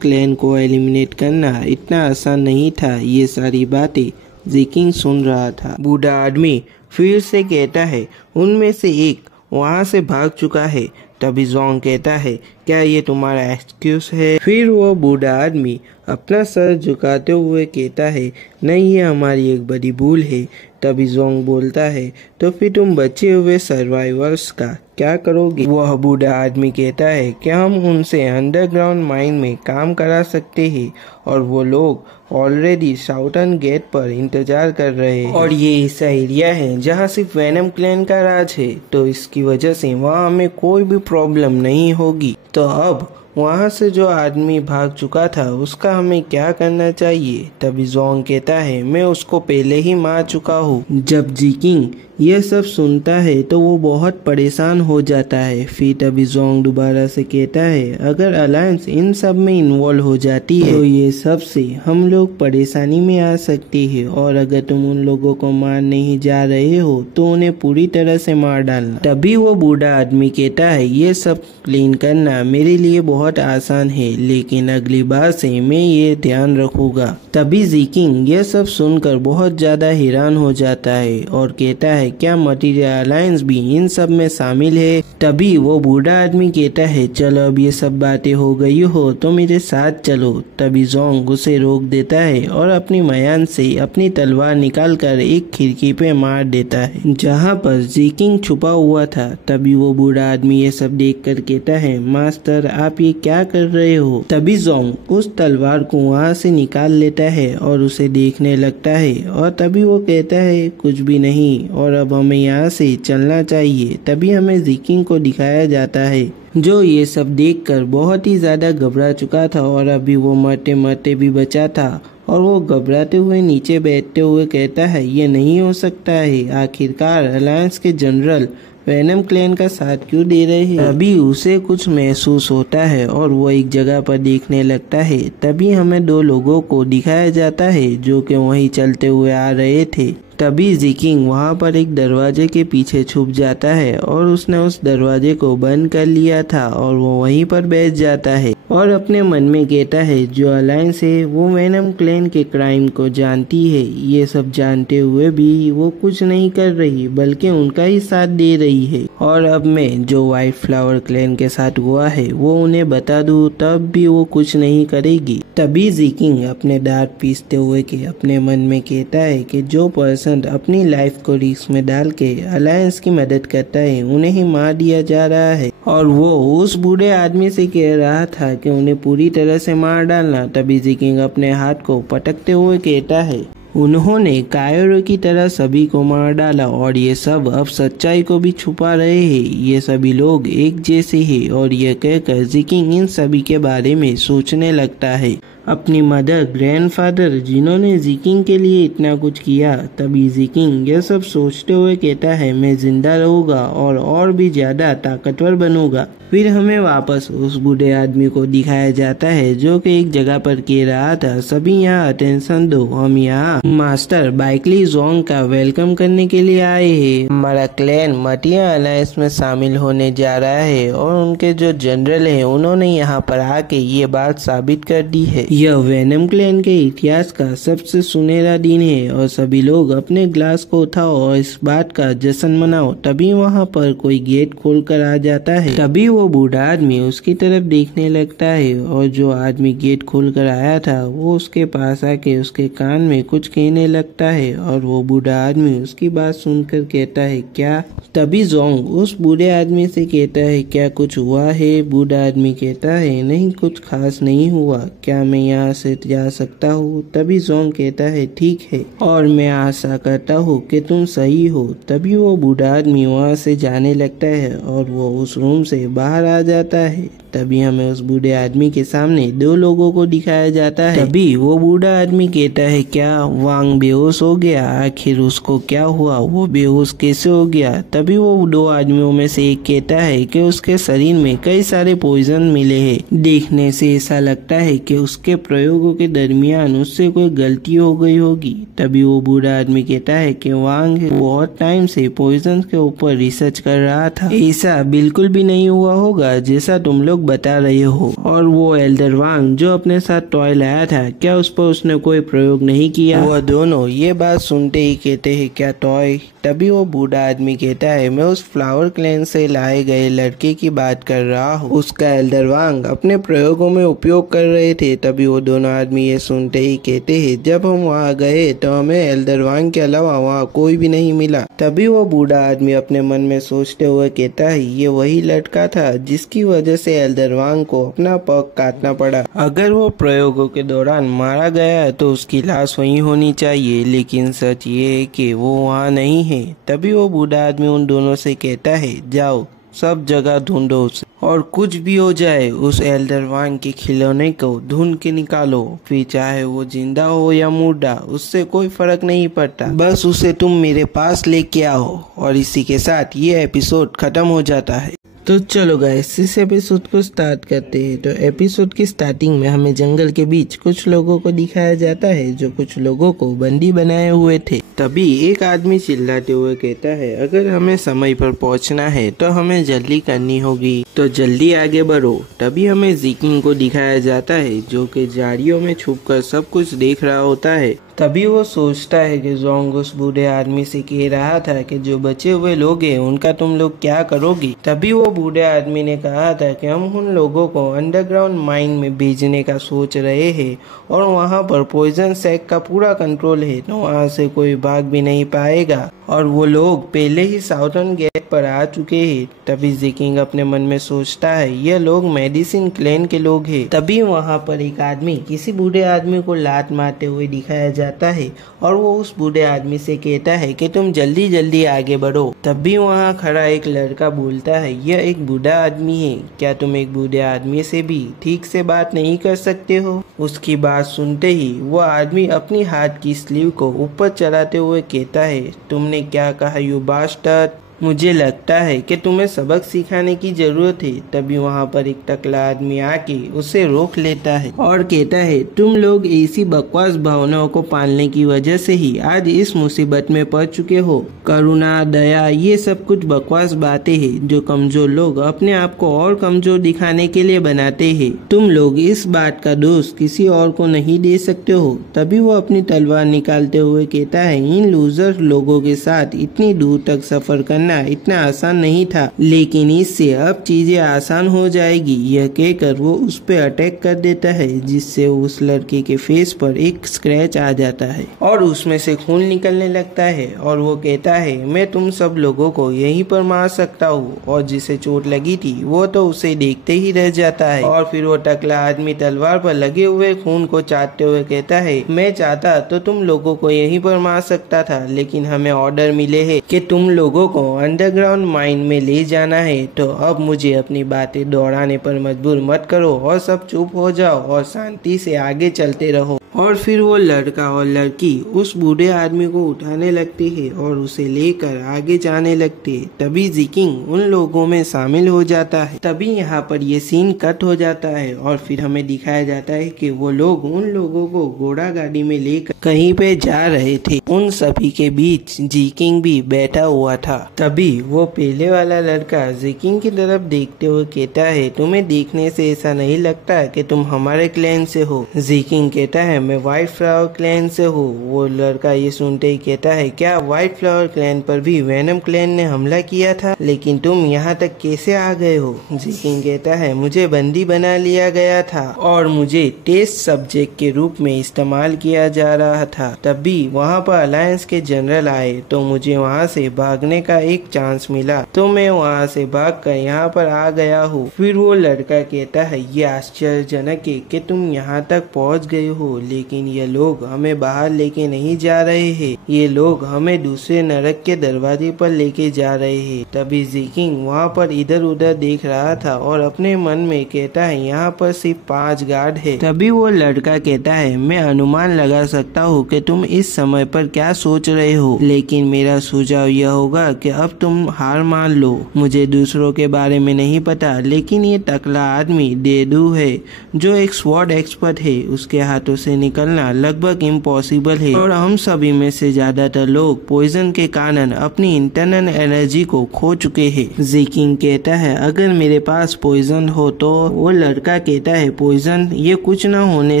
क्लैन को एलिमिनेट करना इतना आसान नहीं था। ये सारी बातें ज़ीकिंग सुन रहा था। बूढ़ा आदमी फिर से कहता है, उनमें से एक वहाँ से भाग चुका है। तभी जोंग कहता है, क्या ये तुम्हारा एक्सक्यूज है? फिर वो बूढ़ा आदमी अपना सर झुकाते हुए कहता है, नहीं, ये हमारी एक बड़ी भूल है। तभी जोंग बोलता है, तो फिर तुम बचे हुए सर्वाइवर्स का क्या करोगे? वह बूढ़ा आदमी कहता है कि हम उनसे अंडरग्राउंड माइन में काम करा सकते हैं और वो लोग ऑलरेडी साउथर्न गेट पर इंतजार कर रहे हैं और ये ऐसा एरिया है जहाँ सिर्फ वेनम क्लैन का राज है, तो इसकी वजह से वहाँ हमें कोई भी प्रॉब्लम नहीं होगी। तो अब वहाँ से जो आदमी भाग चुका था उसका हमें क्या करना चाहिए? तभी जोंग कहता है, मैं उसको पहले ही मार चुका हूँ। जब ज़ीकिंग यह सब सुनता है तो वो बहुत परेशान हो जाता है। फिर तभी जोंग दोबारा से कहता है, अगर अलायंस इन सब में इन्वॉल्व हो जाती है तो ये सब से हम लोग परेशानी में आ सकते हैं और अगर तुम उन लोगों को मारने ही जा रहे हो तो उन्हें पूरी तरह से मार डालना। तभी वो बूढ़ा आदमी कहता है, ये सब क्लीन करना मेरे लिए बहुत आसान है, लेकिन अगली बार से मैं ये ध्यान रखूंगा। तभी ज़ीकिंग ये सब सुनकर बहुत ज्यादा हैरान हो जाता है और कहता है, क्या मटीरियल अलायंस भी इन सब में शामिल है? तभी वो बूढ़ा आदमी कहता है, चलो अब ये सब बातें हो गई हो तो मेरे साथ चलो। तभी जोंग उसे रोक देता है और अपनी मयान से अपनी तलवार निकालकर एक खिड़की पे मार देता है जहाँ पर ज़ीकिंग छुपा हुआ था। तभी वो बूढ़ा आदमी ये सब देख कर कहता है, मास्टर आप ये क्या कर रहे हो? तभी जोंग उस तलवार को वहाँ से निकाल लेता है और उसे देखने लगता है और तभी वो कहता है, कुछ भी नहीं और अब हमें यहाँ से चलना चाहिए। तभी हमें ज़ीकिंग को दिखाया जाता है जो ये सब देखकर बहुत ही ज्यादा घबरा चुका था और अभी वो मरते मरते भी बचा था और वो घबराते हुए नीचे बैठते हुए कहता है, ये नहीं हो सकता है, आखिरकार अलायंस के जनरल वेनम क्लैन का साथ क्यों दे रहे हैं? तभी उसे कुछ महसूस होता है और वो एक जगह पर देखने लगता है। तभी हमें दो लोगों को दिखाया जाता है जो कि वहीं चलते हुए आ रहे थे। तभी ज़ीकिंग वहाँ पर एक दरवाजे के पीछे छुप जाता है और उसने उस दरवाजे को बंद कर लिया था और वो वहीं पर बैठ जाता है और अपने मन में कहता है, जो अलायंस है वो वेनम क्लैन के क्राइम को जानती है। ये सब जानते हुए भी वो कुछ नहीं कर रही बल्कि उनका ही साथ दे रही है और अब मैं जो व्हाइट फ्लावर क्लैन के साथ हुआ है वो उन्हें बता दूँ तब भी वो कुछ नहीं करेगी। तभी ज़ीकिंग अपने दांत पीसते हुए के अपने मन में कहता है कि जो पर्सन अपनी लाइफ को रिस्क में डाल के अलायंस की मदद करता है उन्हें ही मार दिया जा रहा है और वो उस बूढ़े आदमी से कह रहा था कि उन्हें पूरी तरह से मार डालना। तभी ज़ीकिंग अपने हाथ को पटकते हुए कहता है, उन्होंने कायरो की तरह सभी को मार डाला और ये सब अब सच्चाई को भी छुपा रहे हैं। ये सभी लोग एक जैसे हैं और ये कहकर ज़ीकिंग इन सभी के बारे में सोचने लगता है। अपनी मदर, ग्रैंडफादर जिन्होंने ज़ीकिंग के लिए इतना कुछ किया। तभी ज़ीकिंग यह सब सोचते हुए कहता है, मैं जिंदा रहूंगा और भी ज्यादा ताकतवर बनूंगा। फिर हमें वापस उस बूढ़े आदमी को दिखाया जाता है जो कि एक जगह पर कह रहा था, सभी यहाँ अटेंशन दो, हम यहाँ मास्टर बाइकली जोंग का वेलकम करने के लिए आए हैं। हमारा क्लैन मटिया अलायंस में शामिल होने जा रहा है और उनके जो जनरल है उन्होंने यहाँ पर आके ये बात साबित कर दी है। यह वेनम क्लैन के इतिहास का सबसे सुनहरा दिन है और सभी लोग अपने ग्लास को उठाओ और इस बात का जश्न मनाओ। तभी वहाँ पर कोई गेट खोल कर आ जाता है। तभी वो बूढ़ा आदमी उसकी तरफ देखने लगता है और जो आदमी गेट खोल कर आया था वो उसके पास आके उसके कान में कुछ कहने लगता है और वो बूढ़ा आदमी उसकी बात सुनकर कहता है, क्या? तभी जोंग उस बूढ़े आदमी से कहता है, क्या कुछ हुआ है? बूढ़ा आदमी कहता है, नहीं, कुछ खास नहीं हुआ, क्या मैं यहाँ से जा सकता हूँ। तभी जोंग कहता है ठीक है और मैं आशा करता हूँ कि तुम सही हो। तभी वो बूढ़ा आदमी वहाँ से जाने लगता है और वो उस रूम से बाहर आ जाता है। तभी हमें उस बूढ़े आदमी के सामने दो लोगों को दिखाया जाता है। तभी वो बूढ़ा आदमी कहता है क्या वांग बेहोश हो गया? आखिर उसको क्या हुआ? वो बेहोश कैसे हो गया? तभी वो दो आदमियों में से एक कहता है कि उसके शरीर में कई सारे पॉइजन मिले हैं। देखने से ऐसा लगता है कि उसके प्रयोगों के दरमियान उससे कोई गलती हो गई होगी। तभी वो बूढ़ा आदमी कहता है कि वांग बहुत टाइम से पॉइजन के ऊपर रिसर्च कर रहा था। ऐसा बिल्कुल भी नहीं हुआ होगा जैसा तुम लोग बता रहे हो। और वो एल्डर वांग जो अपने साथ टॉय लाया था, क्या उस पर उसने कोई प्रयोग नहीं किया? वो दोनों ये बात सुनते ही कहते हैं क्या टॉय? तभी वो बूढ़ा आदमी कहता है मैं उस फ्लावर क्लैन से लाए गए लड़के की बात कर रहा हूँ। उसका एल्डर वांग अपने प्रयोगों में उपयोग कर रहे थे। तभी वो दोनों आदमी ये सुनते ही कहते हैं जब हम वहाँ गए तो हमें एल्डर वांग के अलावा वहाँ कोई भी नहीं मिला। तभी वो बूढ़ा आदमी अपने मन में सोचते हुए कहता है ये वही लड़का था जिसकी वजह से एल्डर वांग को अपना पग काटना पड़ा। अगर वो प्रयोगों के दौरान मारा गया तो उसकी लाश वहीं होनी चाहिए, लेकिन सच ये है कि वो वहाँ नहीं है। तभी वो बूढ़ा आदमी उन दोनों से कहता है जाओ सब जगह ढूंढो उसे और कुछ भी हो जाए उस एल्डर वांग के खिलौने को ढूंढ के निकालो। फिर चाहे वो जिंदा हो या मुर्दा उससे कोई फर्क नहीं पड़ता, बस उसे तुम मेरे पास लेके आओ। और इसी के साथ ये एपिसोड खत्म हो जाता है। तो चलो गाइस इस एपिसोड को स्टार्ट करते हैं। तो एपिसोड की स्टार्टिंग में हमें जंगल के बीच कुछ लोगों को दिखाया जाता है जो कुछ लोगों को बंदी बनाए हुए थे। तभी एक आदमी चिल्लाते हुए कहता है अगर हमें समय पर पहुंचना है तो हमें जल्दी करनी होगी, तो जल्दी आगे बढ़ो। तभी हमें ज़िकिंग को दिखाया जाता है जो कि झाड़ियों में छुपकर सब कुछ देख रहा होता है। तभी वो सोचता है कि जोंग उस बूढ़े आदमी से कह रहा था कि जो बचे हुए लोग हैं उनका तुम लोग क्या करोगे। तभी वो बूढ़े आदमी ने कहा था कि हम उन लोगों को अंडरग्राउंड माइन में भेजने का सोच रहे हैं और वहाँ पर पॉइजन सैक का पूरा कंट्रोल है, तो वहाँ से कोई भाग भी नहीं पाएगा और वो लोग पहले ही साउथर्न गेट पर आ चुके हैं। तभी ज़िकिंग अपने मन में सोचता है ये लोग मेडिसिन क्लैन के लोग हैं। तभी वहाँ पर एक आदमी किसी बूढ़े आदमी को लात मारते हुए दिखाया जाता है और वो उस बूढ़े आदमी से कहता है कि तुम जल्दी जल्दी आगे बढ़ो। तब भी वहाँ खड़ा एक लड़का बोलता है यह एक बूढ़ा आदमी है, क्या तुम एक बूढ़े आदमी से भी ठीक से बात नहीं कर सकते हो? उसकी बात सुनते ही वो आदमी अपनी हाथ की स्लीव को ऊपर चलाते हुए कहता है तुमने क्या कहा यू बास्टर्ड? मुझे लगता है कि तुम्हें सबक सिखाने की जरूरत है। तभी वहाँ पर एक टकला आदमी आके उसे रोक लेता है और कहता है तुम लोग ऐसी बकवास भावनाओं को पालने की वजह से ही आज इस मुसीबत में पड़ चुके हो। करुणा, दया, ये सब कुछ बकवास बातें हैं जो कमजोर लोग अपने आप को और कमजोर दिखाने के लिए बनाते हैं। तुम लोग इस बात का दोष किसी और को नहीं दे सकते हो। तभी वो अपनी तलवार निकालते हुए कहता है इन लूजर लोगों के साथ इतनी दूर तक सफर करना इतना आसान नहीं था, लेकिन इससे अब चीजें आसान हो जाएगी। यह कहकर वो उस पे अटैक कर देता है जिससे उस लड़के के फेस पर एक स्क्रैच आ जाता है और उसमें से खून निकलने लगता है और वो कहता है मैं तुम सब लोगों को यहीं पर मार सकता हूँ। और जिसे चोट लगी थी वो तो उसे देखते ही रह जाता है। और फिर वो टकला आदमी तलवार पर लगे हुए खून को चाटते हुए कहता है मैं चाहता तो तुम लोगों को यहीं पर मार सकता था, लेकिन हमें ऑर्डर मिले है कि तुम लोगों को अंडरग्राउंड माइन में ले जाना है, तो अब मुझे अपनी बातें दोहराने पर मजबूर मत करो और सब चुप हो जाओ और शांति से आगे चलते रहो। और फिर वो लड़का और लड़की उस बूढ़े आदमी को उठाने लगते हैं और उसे लेकर आगे जाने लगते हैं। तभी ज़िकिंग उन लोगों में शामिल हो जाता है। तभी यहाँ पर ये सीन कट हो जाता है और फिर हमें दिखाया जाता है कि वो लोग उन लोगों को घोड़ा गाड़ी में लेकर कहीं पे जा रहे थे। उन सभी के बीच ज़िकिंग भी बैठा हुआ था। तभी वो पहले वाला लड़का ज़िकिंग की तरफ देखते हुए कहता है तुम्हें देखने से ऐसा नहीं लगता कि तुम हमारे क्लैन से हो। ज़िकिंग कहता है मैं व्हाइट फ्लावर क्लैन से हूँ। वो लड़का ये सुनते ही कहता है क्या व्हाइट फ्लावर क्लैन पर भी वेनम क्लैन ने हमला किया था, लेकिन तुम यहाँ तक कैसे आ गए हो? ज़ीकिंग कहता है मुझे बंदी बना लिया गया था और मुझे टेस्ट सब्जेक्ट के रूप में इस्तेमाल किया जा रहा था। तभी वहाँ पर अलायंस के जनरल आए तो मुझे वहाँ से भागने का एक चांस मिला, तो मैं वहाँ से भागकर यहाँ पर आ गया हूँ। फिर वो लड़का कहता है ये आश्चर्यजनक है कि तुम यहाँ तक पहुँच गए हो, लेकिन ये लोग हमें बाहर लेके नहीं जा रहे हैं, ये लोग हमें दूसरे नरक के दरवाजे पर लेके जा रहे हैं। तभी ज़ीकिंग वहाँ पर इधर उधर देख रहा था और अपने मन में कहता है यहाँ पर सिर्फ 5 गार्ड है। तभी वो लड़का कहता है मैं अनुमान लगा सकता हूँ कि तुम इस समय पर क्या सोच रहे हो, लेकिन मेरा सुझाव यह होगा कि अब तुम हार मान लो। मुझे दूसरों के बारे में नहीं पता, लेकिन ये टकला आदमी डेडू है जो एक स्वॉर्ड एक्सपर्ट है, उसके हाथों से निकलना लगभग इम्पॉसिबल है और हम सभी में से ज्यादातर लोग पॉइजन के कारण अपनी इंटरनल एनर्जी को खो चुके हैं। ज़ीकिंग कहता है अगर मेरे पास पॉइजन हो तो? वो लड़का कहता है पॉइजन ये कुछ न होने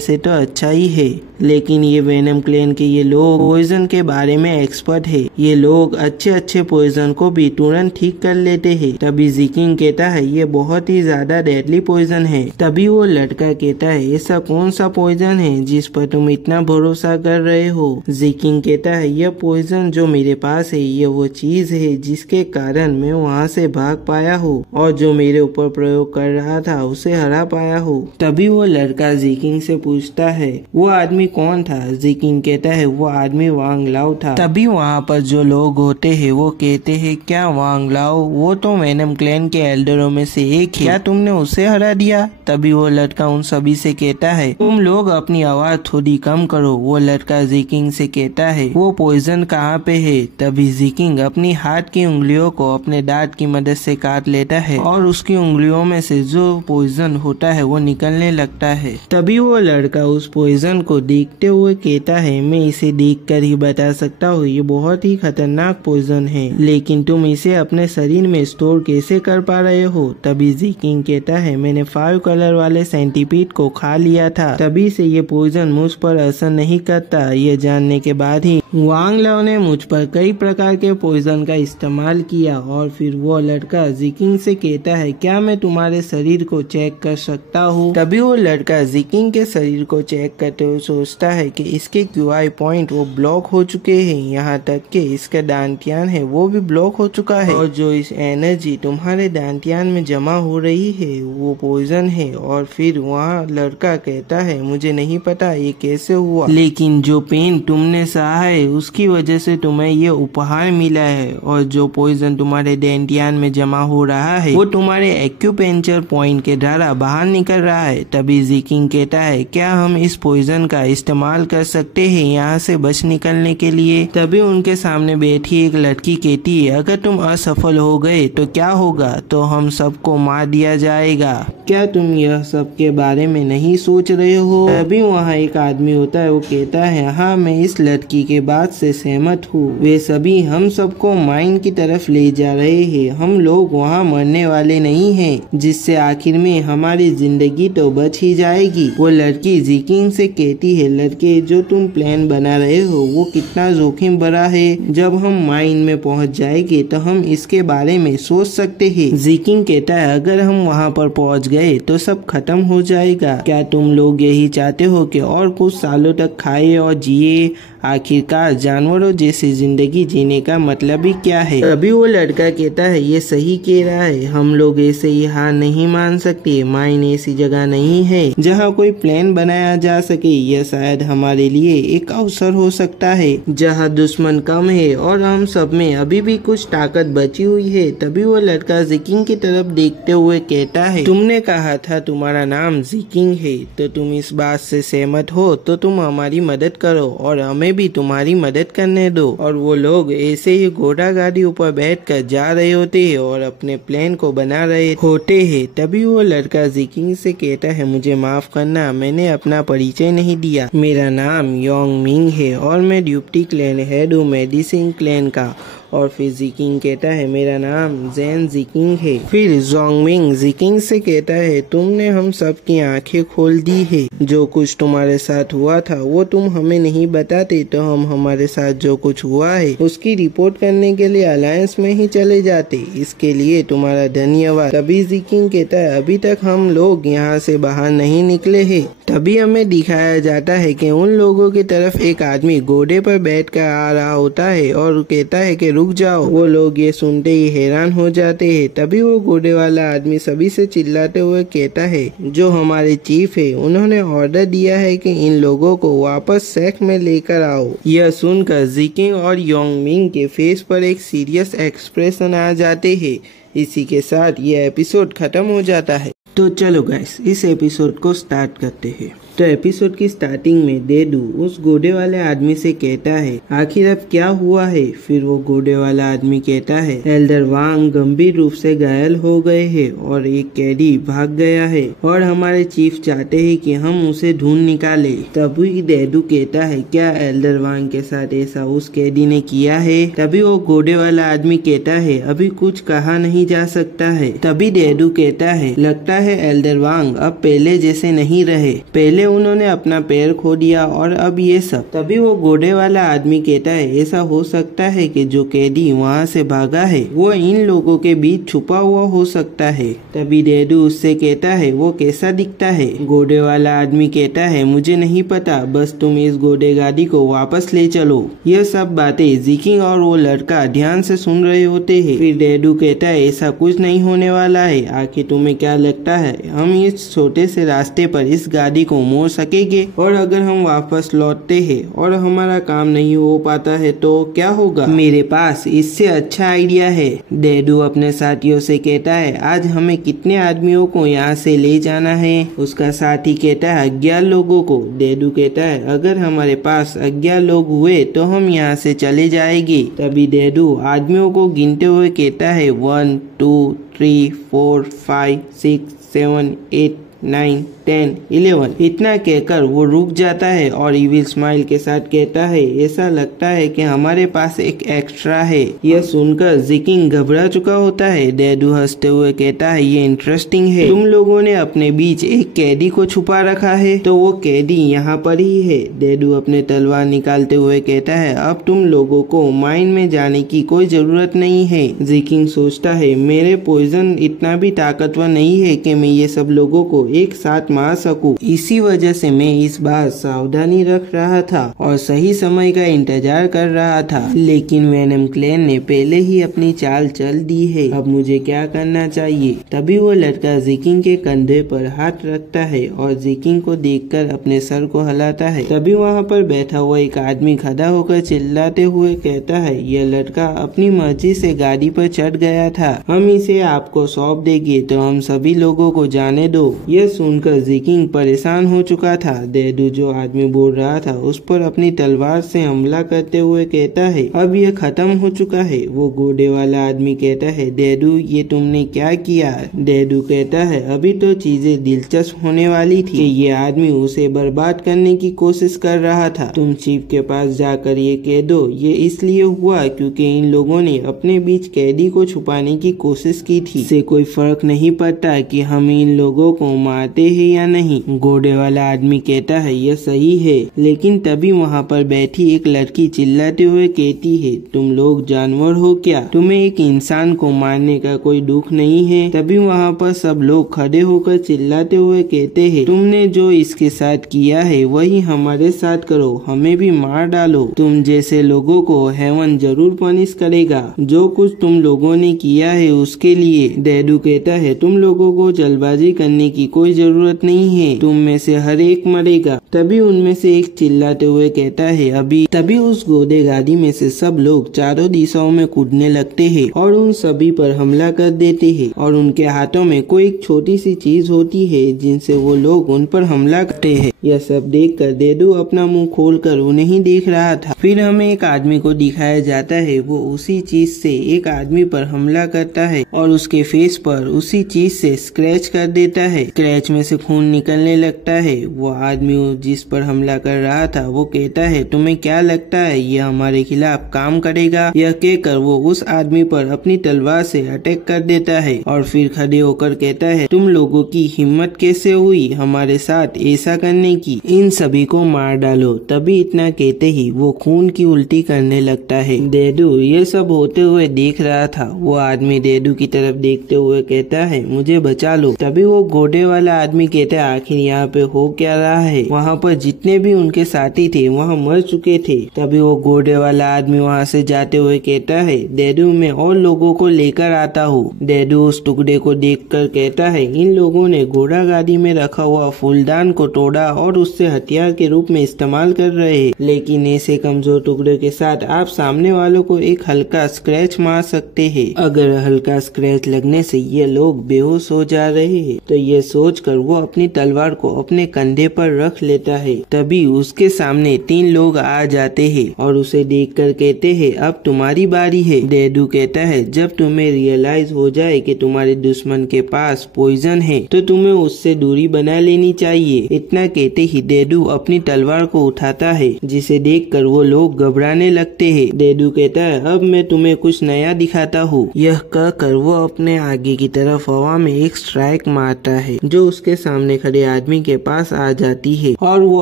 से तो अच्छा ही है, लेकिन ये वेनम क्लैन के ये लोग पॉइजन के बारे में एक्सपर्ट है, ये लोग अच्छे पॉइजन को भी तुरंत ठीक कर लेते हैं। तभी ज़ीकिंग कहता है ये बहुत ही ज्यादा डेडली पॉइजन है। तभी वो लड़का कहता है ऐसा कौन सा पॉइजन है जिस पर तुम इतना भरोसा कर रहे हो? ज़ीकिंग कहता है यह पॉइजन जो मेरे पास है ये वो चीज है जिसके कारण मैं वहाँ से भाग पाया हूँ और जो मेरे ऊपर प्रयोग कर रहा था उसे हरा पाया हूँ। तभी वो लड़का ज़ीकिंग से पूछता है वो आदमी कौन था? ज़ीकिंग कहता है वो आदमी वांग लाओ था। तभी वहाँ पर जो लोग होते हैं वो कहते हैं क्या वांग लाओ? वो तो वेनम क्लैन के एल्डरों में से एक है, क्या तुमने उसे हरा दिया? तभी वो लड़का उन सभी से कहता है तुम लोग अपनी आवाज थोड़ी कम करो। वो लड़का ज़ीकिंग से कहता है वो पॉइजन कहाँ पे है? तभी ज़ीकिंग अपनी हाथ की उंगलियों को अपने दांत की मदद से काट लेता है और उसकी उंगलियों में से जो पॉइजन होता है वो निकलने लगता है। तभी वो लड़का उस पॉइजन को देखते हुए कहता है मैं इसे देखकर ही बता सकता हूँ ये बहुत ही खतरनाक पॉइजन है, लेकिन तुम इसे अपने शरीर में स्टोर कैसे कर पा रहे हो? तभी ज़ीकिंग कहता है मैंने 5 कलर वाले सेंटीपीड को खा लिया था, तभी से ये पॉइजन मुझ पर असर नहीं करता। ये जानने के बाद ही वांग लाओ ने मुझ पर कई प्रकार के पॉइजन का इस्तेमाल किया। और फिर वो लड़का ज़ीकिंग से कहता है क्या मैं तुम्हारे शरीर को चेक कर सकता हूँ? तभी वो लड़का ज़ीकिंग के शरीर को चेक करते हुए सोचता है कि इसके QI पॉइंट वो ब्लॉक हो चुके हैं, यहाँ तक कि इसका दांतियान है वो भी ब्लॉक हो चुका है और जो इस एनर्जी तुम्हारे दांतियान में जमा हो रही है वो पॉइजन है। और फिर वहाँ लड़का कहता है मुझे नहीं पता ये कैसे हुआ, लेकिन जो पेन तुमने सहा है उसकी वजह से तुम्हें ये उपहार मिला है और जो पॉइजन तुम्हारे दांतियान में जमा हो रहा है वो तुम्हारे एक्यूपेंचर पॉइंट के द्वारा बाहर निकल रहा है। तभी ज़ीकिंग कहता है क्या हम इस पॉइजन का इस्तेमाल कर सकते हैं यहाँ से बच निकलने के लिए? तभी उनके सामने बैठी एक लड़की कहती है अगर तुम असफल हो गए तो क्या होगा? तो हम सबको मार दिया जाएगा। क्या तुम यह सब के बारे में नहीं सोच रहे हो? तभी वहाँ एक आदमी होता है वो कहता है हाँ मैं इस लड़की के बात से सहमत हूँ, वे सभी हम सबको माइन की तरफ ले जा रहे हैं, हम लोग वहाँ मरने वाले नहीं हैं, जिससे आखिर में हमारी जिंदगी तो बच ही जाएगी। वो लड़की ज़ीकिंग से कहती है लड़के जो तुम प्लान बना रहे हो वो कितना जोखिम भरा है, जब हम माइन में पहुँच जाएंगे तो हम इसके बारे में सोच सकते हैं। ज़ीकिंग कहता है अगर हम वहाँ पर पहुँच गए तो सब खत्म हो जाएगा, क्या तुम लोग यही चाहते हो कि और कुछ सालों तक खाए और जिए? आखिरकार जानवरों जैसी जिंदगी जीने का मतलब ही क्या है? अभी वो लड़का कहता है ये सही कह रहा है, हम लोग ऐसे ही हार नहीं मान सकते, माइन ऐसी जगह नहीं है जहाँ कोई प्लान बनाया जा सके, यह शायद हमारे लिए एक अवसर हो सकता है जहाँ दुश्मन कम है और हम सब में अभी भी कुछ ताकत बची हुई है। तभी वो लड़का ज़ीकिंग की तरफ देखते हुए कहता है तुमने कहा था तुम्हारा नाम ज़ीकिंग है, तो तुम इस बात से सहमत हो तो तुम हमारी मदद करो और हमें भी तुम्हारी मदद करने दो। और वो लोग ऐसे ही घोड़ा गाड़ी ऊपर बैठकर जा रहे होते हैं और अपने प्लान को बना रहे होते हैं। तभी वो लड़का ज़ीकिंग से कहता है मुझे माफ करना, मैंने अपना परिचय नहीं दिया, मेरा नाम योंग मिंग है और मैं ड्यूप्टी क्लैन हेड हूँ मेडिसिन क्लैन का, और फिर जिकिंग कहता है मेरा नाम जेन जिकिंग है। फिर जोंगमिंग जिकिंग से कहता है तुमने हम सब की आंखें खोल दी है, जो कुछ तुम्हारे साथ हुआ था वो तुम हमें नहीं बताते तो हम हमारे साथ जो कुछ हुआ है उसकी रिपोर्ट करने के लिए अलायंस में ही चले जाते, इसके लिए तुम्हारा धन्यवाद। तभी जिकिंग कहता है अभी तक हम लोग यहाँ से बाहर नहीं निकले हैं। तभी हमें दिखाया जाता है कि उन लोगों की तरफ एक आदमी घोड़े पर बैठकर आ रहा होता है और कहता है कि रुक जाओ। वो लोग ये सुनते ही हैरान हो जाते हैं। तभी वो घोड़े वाला आदमी सभी से चिल्लाते हुए कहता है जो हमारे चीफ है उन्होंने ऑर्डर दिया है कि इन लोगों को वापस सेक में लेकर आओ। यह सुनकर जिकिंग और योंगमिंग के फेस पर एक सीरियस एक्सप्रेशन आ जाते हैं। इसी के साथ यह एपिसोड खत्म हो जाता है। तो चलो गाइस इस एपिसोड को स्टार्ट करते हैं। तो एपिसोड की स्टार्टिंग में डेडू उस घोड़े वाले आदमी से कहता है आखिर अब क्या हुआ है। फिर वो घोड़े वाला आदमी कहता है एल्डर वांग गंभीर रूप से घायल हो गए हैं और एक कैदी भाग गया है और हमारे चीफ चाहते हैं कि हम उसे ढूंढ निकाले। तभी डेडू कहता है क्या एल्डर वांग के साथ ऐसा उस कैदी ने किया है। तभी वो घोड़े वाला आदमी कहता है अभी कुछ कहा नहीं जा सकता है। तभी डेडू कहता है लगता है एल्डर वांग अब पहले जैसे नहीं रहे, पहले उन्होंने अपना पैर खो दिया और अब ये सब। तभी वो घोड़े वाला आदमी कहता है ऐसा हो सकता है कि जो कैदी वहाँ से भागा है वो इन लोगों के बीच छुपा हुआ हो सकता है। तभी डेडू उससे कहता है वो कैसा दिखता है। घोड़े वाला आदमी कहता है मुझे नहीं पता, बस तुम इस घोड़े गाड़ी को वापस ले चलो। यह सब बातें जिकिंग और वो लड़का ध्यान से सुन रहे होते हैं। फिर डेडू कहता है ऐसा कुछ नहीं होने वाला है, आखिर तुम्हें क्या लगता है हम इस छोटे से रास्ते पर इस गाड़ी को मोड़ सकेंगे, और अगर हम वापस लौटते हैं और हमारा काम नहीं हो पाता है तो क्या होगा। मेरे पास इससे अच्छा आइडिया है। डेडू अपने साथियों से कहता है आज हमें कितने आदमियों को यहाँ से ले जाना है। उसका साथी कहता है 11 लोगों को। डेडू कहता है अगर हमारे पास 11 लोग हुए तो हम यहाँ से चले जाएंगे। तभी डेडू आदमियों को गिनते हुए कहता है 1 2 3 4 5 6 7 8 9 10 11। इतना कहकर वो रुक जाता है और इविल स्माइल के साथ कहता है ऐसा लगता है कि हमारे पास एक एक्स्ट्रा है। यह सुनकर जिकिंग घबरा चुका होता है। डेडू हंसते हुए कहता है ये इंटरेस्टिंग है, तुम लोगों ने अपने बीच एक कैदी को छुपा रखा है तो वो कैदी यहाँ पर ही है। डेडू अपने तलवार निकालते हुए कहता है अब तुम लोगों को माइन में जाने की कोई जरूरत नहीं है। जिकिंग सोचता है मेरे पॉइजन इतना भी ताकतवर नहीं है कि मैं ये सब लोगों को एक साथ मार सकूं। इसी वजह से मैं इस बार सावधानी रख रहा था और सही समय का इंतजार कर रहा था, लेकिन वेनम क्लैन ने पहले ही अपनी चाल चल दी है। अब मुझे क्या करना चाहिए। तभी वो लड़का जिकिंग के कंधे पर हाथ रखता है और जिकिंग को देखकर अपने सर को हिलाता है। तभी वहाँ पर बैठा हुआ एक आदमी खड़ा होकर चिल्लाते हुए कहता है यह लड़का अपनी मर्जी से गाड़ी पर चढ़ गया था, हम इसे आपको सौंप देंगे तो हम सभी लोगों को जाने दो। यह सुनकर जिकिंग परेशान हो चुका था। डेडू जो आदमी बोल रहा था उस पर अपनी तलवार से हमला करते हुए कहता है अब यह खत्म हो चुका है। वो घोड़े वाला आदमी कहता है डेडू ये तुमने क्या किया। डेडू कहता है अभी तो चीजें दिलचस्प होने वाली थी। ये आदमी उसे बर्बाद करने की कोशिश कर रहा था। तुम चीफ के पास जाकर ये कह दो ये इसलिए हुआ क्योंकि इन लोगों ने अपने बीच कैदी को छुपाने की कोशिश की थी। इससे कोई फर्क नहीं पड़ता कि हम इन लोगों को मारते हैं या नहीं। घोड़े वाला आदमी कहता है यह सही है, लेकिन तभी वहाँ पर बैठी एक लड़की चिल्लाते हुए कहती है तुम लोग जानवर हो क्या, तुम्हें एक इंसान को मारने का कोई दुख नहीं है। तभी वहाँ पर सब लोग खड़े होकर चिल्लाते हुए कहते हैं तुमने जो इसके साथ किया है वही हमारे साथ करो, हमें भी मार डालो। तुम जैसे लोगों को हेवन जरूर पनिश करेगा जो कुछ तुम लोगों ने किया है उसके लिए। डेडू कहता है तुम लोगों को जल्दबाजी करने की कोई जरूरत नहीं है, तुम में से हर एक मरेगा। तभी उनमें से एक चिल्लाते हुए कहता है अभी। तभी उस घोड़े गाड़ी में से सब लोग चारों दिशाओं में कूदने लगते हैं और उन सभी पर हमला कर देते हैं और उनके हाथों में कोई एक छोटी सी चीज होती है जिनसे वो लोग उन पर हमला करते हैं। यह सब देखकर डेडू अपना मुंह खोलकर उन्हें ही देख रहा था। फिर हमें एक आदमी को दिखाया जाता है, वो उसी चीज से एक आदमी पर हमला करता है और उसके फेस पर उसी चीज से स्क्रैच कर देता है। स्क्रैच में से खून निकलने लगता है। वो आदमी जिस पर हमला कर रहा था वो कहता है तुम्हें क्या लगता है ये हमारे खिलाफ काम करेगा। यह कहकर वो उस आदमी पर अपनी तलवार से अटैक कर देता है और फिर खड़े होकर कहता है तुम लोगों की हिम्मत कैसे हुई हमारे साथ ऐसा करने की, इन सभी को मार डालो। तभी इतना कहते ही वो खून की उल्टी करने लगता है। डेडू ये सब होते हुए देख रहा था। वो आदमी डेडू की तरफ देखते हुए कहता है मुझे बचा लो। तभी वो घोड़े वाला आदमी कहता है आखिर यहाँ पे हो क्या रहा है। वहाँ पर जितने भी उनके साथी थे वहाँ मर चुके थे। तभी वो घोड़े वाला आदमी वहाँ से जाते हुए कहता है डेडू मैं और लोगों को लेकर आता हूँ। डेडू उस टुकड़े को देखकर कहता है इन लोगों ने घोड़ा गाड़ी में रखा हुआ फूलदान को तोड़ा और उससे हथियार के रूप में इस्तेमाल कर रहे हैं, लेकिन ऐसे कमजोर टुकड़े के साथ आप सामने वालों को एक हल्का स्क्रैच मार सकते हैं। अगर हल्का स्क्रैच लगने से ये लोग बेहोश हो जा रहे हैं तो ये सोचकर वो अपनी तलवार को अपने कंधे पर रख लेता है। तभी उसके सामने 3 लोग आ जाते हैं और उसे देखकर कहते हैं अब तुम्हारी बारी है। डेडू कहता है जब तुम्हें रियलाइज हो जाए कि तुम्हारे दुश्मन के पास पॉइजन है तो तुम्हें उससे दूरी बना लेनी चाहिए। इतना कहते ही डेडू अपनी तलवार को उठाता है जिसे देखकर वो लोग घबराने लगते हैं। डेडू कहता है अब मैं तुम्हें कुछ नया दिखाता हूँ। यह कहकर वो अपने आगे की तरफ हवा में एक स्ट्राइक मारता है जो उसके सामने खड़े आदमी के पास आ जाती है और वो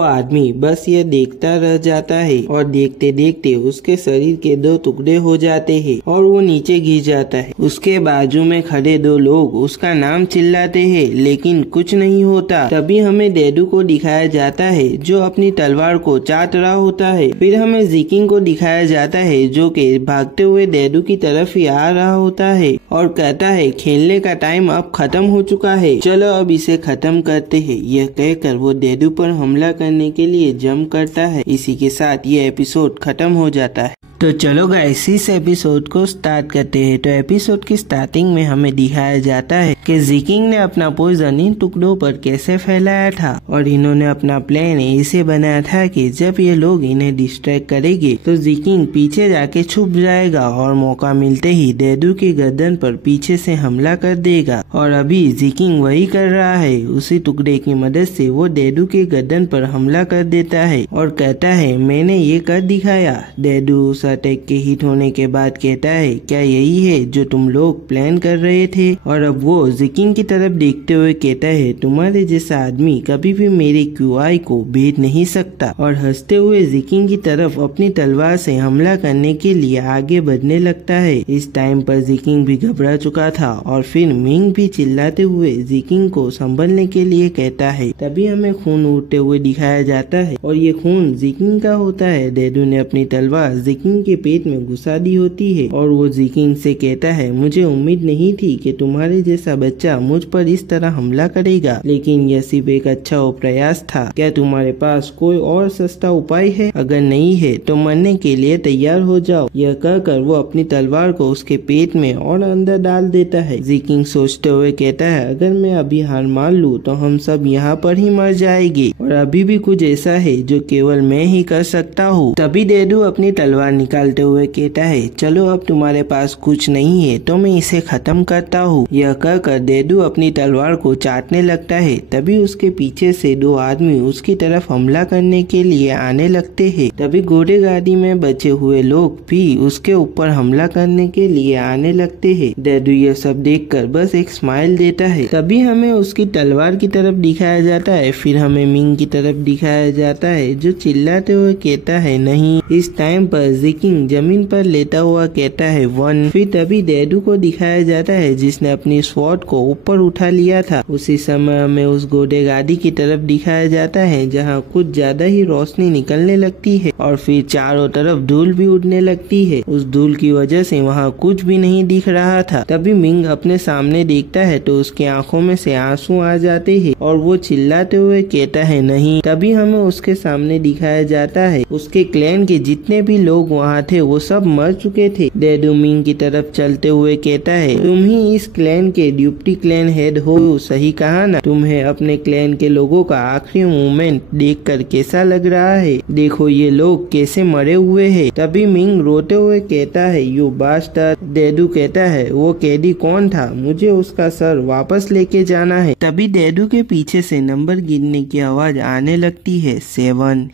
आदमी बस ये देखता रह जाता है और देखते देखते उसके शरीर के 2 टुकड़े हो जाते हैं और वो नीचे गिर जाता है। उसके बाजू में खड़े 2 लोग उसका नाम चिल्लाते हैं लेकिन कुछ नहीं होता। तभी हमें डेडू को दिखाया जाता है जो अपनी तलवार को चाट रहा होता है। फिर हमें जिकिंग को दिखाया जाता है जो कि भागते हुए डेडू की तरफ ही आ रहा होता है और कहता है खेलने का टाइम अब खत्म हो चुका है, चलो अब इसे खत्म करते हैं। यह कहकर वो डेडू पर हमला करने के लिए जंप करता है। इसी के साथ ये एपिसोड खत्म हो जाता है। तो चलो गाइस इस एपिसोड को स्टार्ट करते हैं। तो एपिसोड की स्टार्टिंग में हमें दिखाया जाता है कि जिकिंग ने अपना पॉइजन इन टुकड़ों पर कैसे फैलाया था और इन्होंने अपना प्लान ऐसे बनाया था कि जब ये लोग इन्हें डिस्ट्रैक्ट करेंगे तो जिकिंग पीछे जाके छुप जाएगा और मौका मिलते ही डेडू की गर्दन पर पीछे से हमला कर देगा। और अभी जिकिंग वही कर रहा है। उसी टुकड़े की मदद से वो डेडू की गर्दन पर हमला कर देता है और कहता है मैंने ये कर दिखाया। डेडू उस अटैक के हिट होने के बाद कहता है क्या यही है जो तुम लोग प्लान कर रहे थे। और अब वो जिकिंग की तरफ देखते हुए कहता है तुम्हारे जैसा आदमी कभी भी मेरे QI को भेद नहीं सकता। और हंसते हुए जिकिंग की तरफ अपनी तलवार से हमला करने के लिए आगे बढ़ने लगता है। इस टाइम पर जिकिंग भी घबरा चुका था और फिर मिंग भी चिल्लाते हुए जिकिंग को संभलने के लिए कहता है। तभी हमें खून उड़ते हुए दिखाया जाता है और ये खून जिकिंग का होता है। डेडू ने अपनी तलवार जिकिंग के पेट में घुसा दी होती है और वो जिकिंग से कहता है मुझे उम्मीद नहीं थी कि तुम्हारे जैसा बच्चा मुझ पर इस तरह हमला करेगा, लेकिन यह सिर्फ एक अच्छा प्रयास था। क्या तुम्हारे पास कोई और सस्ता उपाय है? अगर नहीं है तो मरने के लिए तैयार हो जाओ। यह कहकर वो अपनी तलवार को उसके पेट में और अंदर डाल देता है। जिकिंग सोचते हुए कहता है अगर मैं अभी हार मान लूं तो हम सब यहाँ पर ही मर जाएंगे और अभी भी कुछ ऐसा है जो केवल मैं ही कर सकता हूँ। तभी डेडू अपनी तलवार निकालते हुए कहता है चलो अब तुम्हारे पास कुछ नहीं है तो मैं इसे खत्म करता हूँ। यह कहकर डेडू अपनी तलवार को चाटने लगता है। तभी उसके पीछे से 2 आदमी उसकी तरफ हमला करने के लिए आने लगते हैं। तभी घोड़े गाड़ी में बचे हुए लोग भी उसके ऊपर हमला करने के लिए आने लगते हैं। डेडू यह सब देखकर बस एक स्माइल देता है। तभी हमें उसकी तलवार की तरफ दिखाया जाता है। फिर हमें मिंग की तरफ दिखाया जाता है जो चिल्लाते हुए कहता है नहीं। इस टाइम पर जिकिंग जमीन पर लेटा हुआ कहता है 1। फिर तभी डेडू को दिखाया जाता है जिसने अपनी स्वॉर्ड को ऊपर उठा लिया था। उसी समय हमें उस घोड़े गाड़ी की तरफ दिखाया जाता है जहाँ कुछ ज्यादा ही रोशनी निकलने लगती है और फिर चारों तरफ धूल भी उड़ने लगती है। उस धूल की वजह से वहाँ कुछ भी नहीं दिख रहा था। तभी मिंग अपने सामने देखता है तो उसकी आंखों में से आंसू आ जाते हैं और वो चिल्लाते हुए कहता है नहीं। तभी हमें उसके सामने दिखाया जाता है उसके क्लैन के जितने भी लोग वहाँ थे वो सब मर चुके थे। डेडू मिंग की तरफ चलते हुए कहता है, तुम ही इस क्लैन के डिप्टी क्लैन हेड हो, सही कहा ना? तुम्हें अपने क्लैन के लोगों का आखिरी मूवमेंट देखकर कैसा लग रहा है? देखो ये लोग कैसे मरे हुए हैं। तभी मिंग रोते हुए कहता है, यू बास्टर्ड। डेडू कहता है, वो कैदी कौन था? मुझे उसका सर वापस लेके जाना है। तभी डेडू के पीछे से नंबर गिनने की आवाज आने लगती है। 7 8।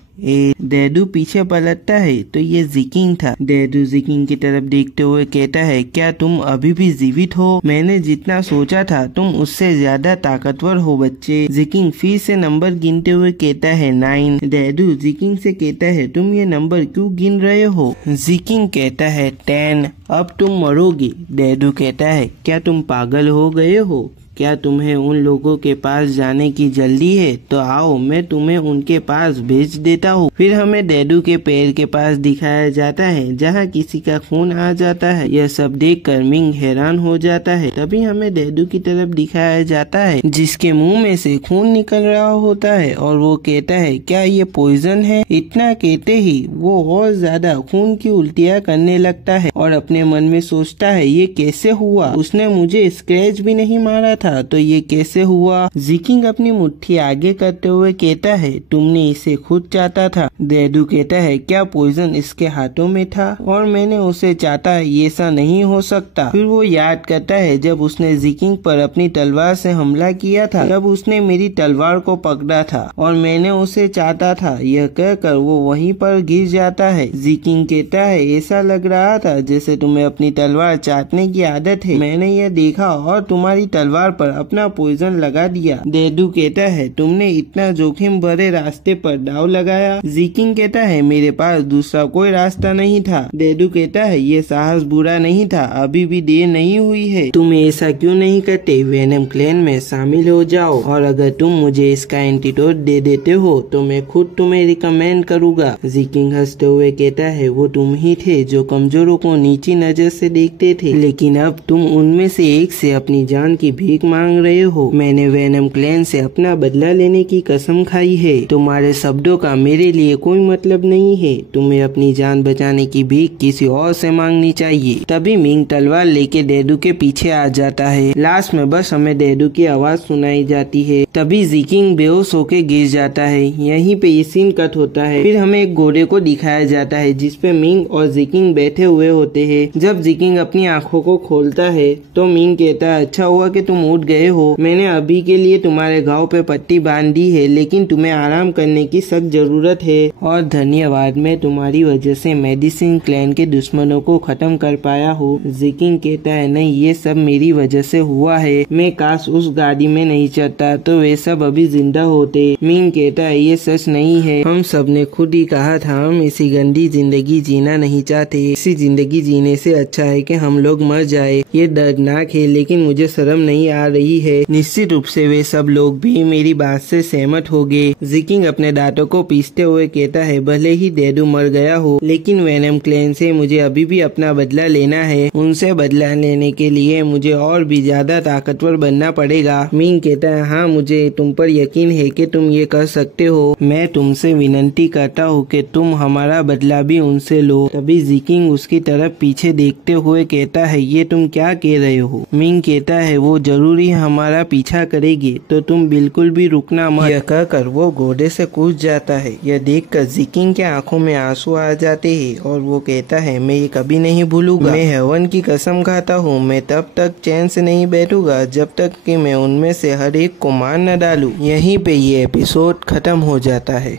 डेडू पीछे पलटता है तो ये जिकिंग था। डेडू जिकिंग की तरफ देखते हुए कहता है, क्या तुम अभी भी जीवित हो? मैंने जितना सोचा था तुम उससे ज्यादा ताकतवर हो बच्चे। जिकिंग फिर से नंबर गिनते हुए कहता है 9। डेडू जिकिंग से कहता है, तुम ये नंबर क्यों गिन रहे हो? जिकिंग कहता है 10। अब तुम मरोगे। डेडू कहता है, क्या तुम पागल हो गए हो? क्या तुम्हें उन लोगों के पास जाने की जल्दी है? तो आओ मैं तुम्हें उनके पास भेज देता हूँ। फिर हमें डेडू के पैर के पास दिखाया जाता है जहाँ किसी का खून आ जाता है। यह सब देखकर मिंग हैरान हो जाता है। तभी हमें डेडू की तरफ दिखाया जाता है जिसके मुंह में से खून निकल रहा होता है और वो कहता है, क्या ये पॉइजन है? इतना कहते ही वो और ज्यादा खून की उल्टियाँ करने लगता है और अपने मन में सोचता है, ये कैसे हुआ? उसने मुझे स्क्रैच भी नहीं मारा था, तो ये कैसे हुआ? जिकिंग अपनी मुट्ठी आगे करते हुए कहता है, तुमने इसे खुद चाहता था। डेडू कहता है, क्या पॉइजन इसके हाथों में था और मैंने उसे चाहता? ये ऐसा नहीं हो सकता। फिर वो याद करता है जब उसने जिकिंग पर अपनी तलवार से हमला किया था, तब उसने मेरी तलवार को पकड़ा था और मैंने उसे चाहता था। यह कहकर वो वहीं पर गिर जाता है। जिकिंग कहता है, ऐसा लग रहा था जैसे तुम्हें अपनी तलवार चाटने की आदत है। मैंने यह देखा और तुम्हारी तलवार पर अपना पॉइजन लगा दिया। डेडू कहता है, तुमने इतना जोखिम भरे रास्ते पर दाव लगाया। जिकिंग कहता है, मेरे पास दूसरा कोई रास्ता नहीं था। डेडू कहता है, ये साहस बुरा नहीं था, अभी भी देर नहीं हुई है। तुम ऐसा क्यों नहीं करते? वेनम क्लैन में शामिल हो जाओ और अगर तुम मुझे इसका एंटीडोट दे देते हो तो मैं खुद तुम्हें रिकमेंड करूँगा। जिकिंग हंसते हुए कहता है, वो तुम ही थे जो कमजोरों को नीची नजर से देखते थे, लेकिन अब तुम उनमें से एक से अपनी जान की भीख मांग रहे हो। मैंने वेनम क्लैन से अपना बदला लेने की कसम खाई है। तुम्हारे शब्दों का मेरे लिए कोई मतलब नहीं है। तुम्हें अपनी जान बचाने की भीख किसी और से मांगनी चाहिए। तभी मिंग तलवार लेके डेडू के पीछे आ जाता है। लास्ट में बस हमें डेडू की आवाज सुनाई जाती है। तभी जिकिंग बेहोश होके गिर जाता है। यहीं पे ये सीन कट होता है। फिर हमें एक घोड़े को दिखाया जाता है जिसपे मिंग और जिकिंग बैठे हुए होते हैं। जब जिकिंग अपनी आंखों को खोलता है तो मिंग कहता है, अच्छा हुआ कि तुम उठ गए हो। मैंने अभी के लिए तुम्हारे घाव पे पट्टी बांध दी है, लेकिन तुम्हें आराम करने की सख्त जरूरत है। और धन्यवाद, मैं तुम्हारी वजह से मेडिसिन क्लैन के दुश्मनों को खत्म कर पाया हूँ। जिकिंग कहता है, नहीं ये सब मेरी वजह से हुआ है। मैं काश उस गाड़ी में नहीं चढ़ता तो वे सब अभी जिंदा होते। मिंग कहता है, ये सच नहीं है। हम सब ने खुद ही कहा था हम इसी गंदी जिंदगी जीना नहीं चाहते। इसी जिंदगी जीने से अच्छा है कि हम लोग मर जाए। ये दर्दनाक है लेकिन मुझे शर्म नहीं आ रही है। निश्चित रूप से वे सब लोग भी मेरी बात से सहमत हो गए। जिकिंग अपने दांतों को पीसते हुए कहता है, भले ही डेडू मर गया हो लेकिन वेनम क्लैन से मुझे अभी भी अपना बदला लेना है। उनसे बदला लेने के लिए मुझे और भी ज्यादा ताकतवर बनना पड़ेगा। मिंग कहता है, हाँ मुझे तुम पर यकीन है कि तुम ये कर सकते हो। मैं तुमसे विनती करता हूँ कि तुम हमारा बदला भी उनसे लो। तभी जिकिंग उसकी तरफ पीछे देखते हुए कहता है, ये तुम क्या कह रहे हो? मिंग कहता है, वो जरूरी हमारा पीछा करेगी तो तुम बिल्कुल भी रुकना मत। यह कहकर वो घोड़े से कूद जाता है। यह देखकर जिकिंग के आंखों में आंसू आ जाते हैं और वो कहता है, मैं ये कभी नहीं भूलूंगा। मैं हेवन की कसम खाता हूँ, मैं तब तक चैन से नहीं बैठूंगा जब तक कि मैं उनमें से हर एक को मार न डालूं। यहीं पे ये एपिसोड खत्म हो जाता है।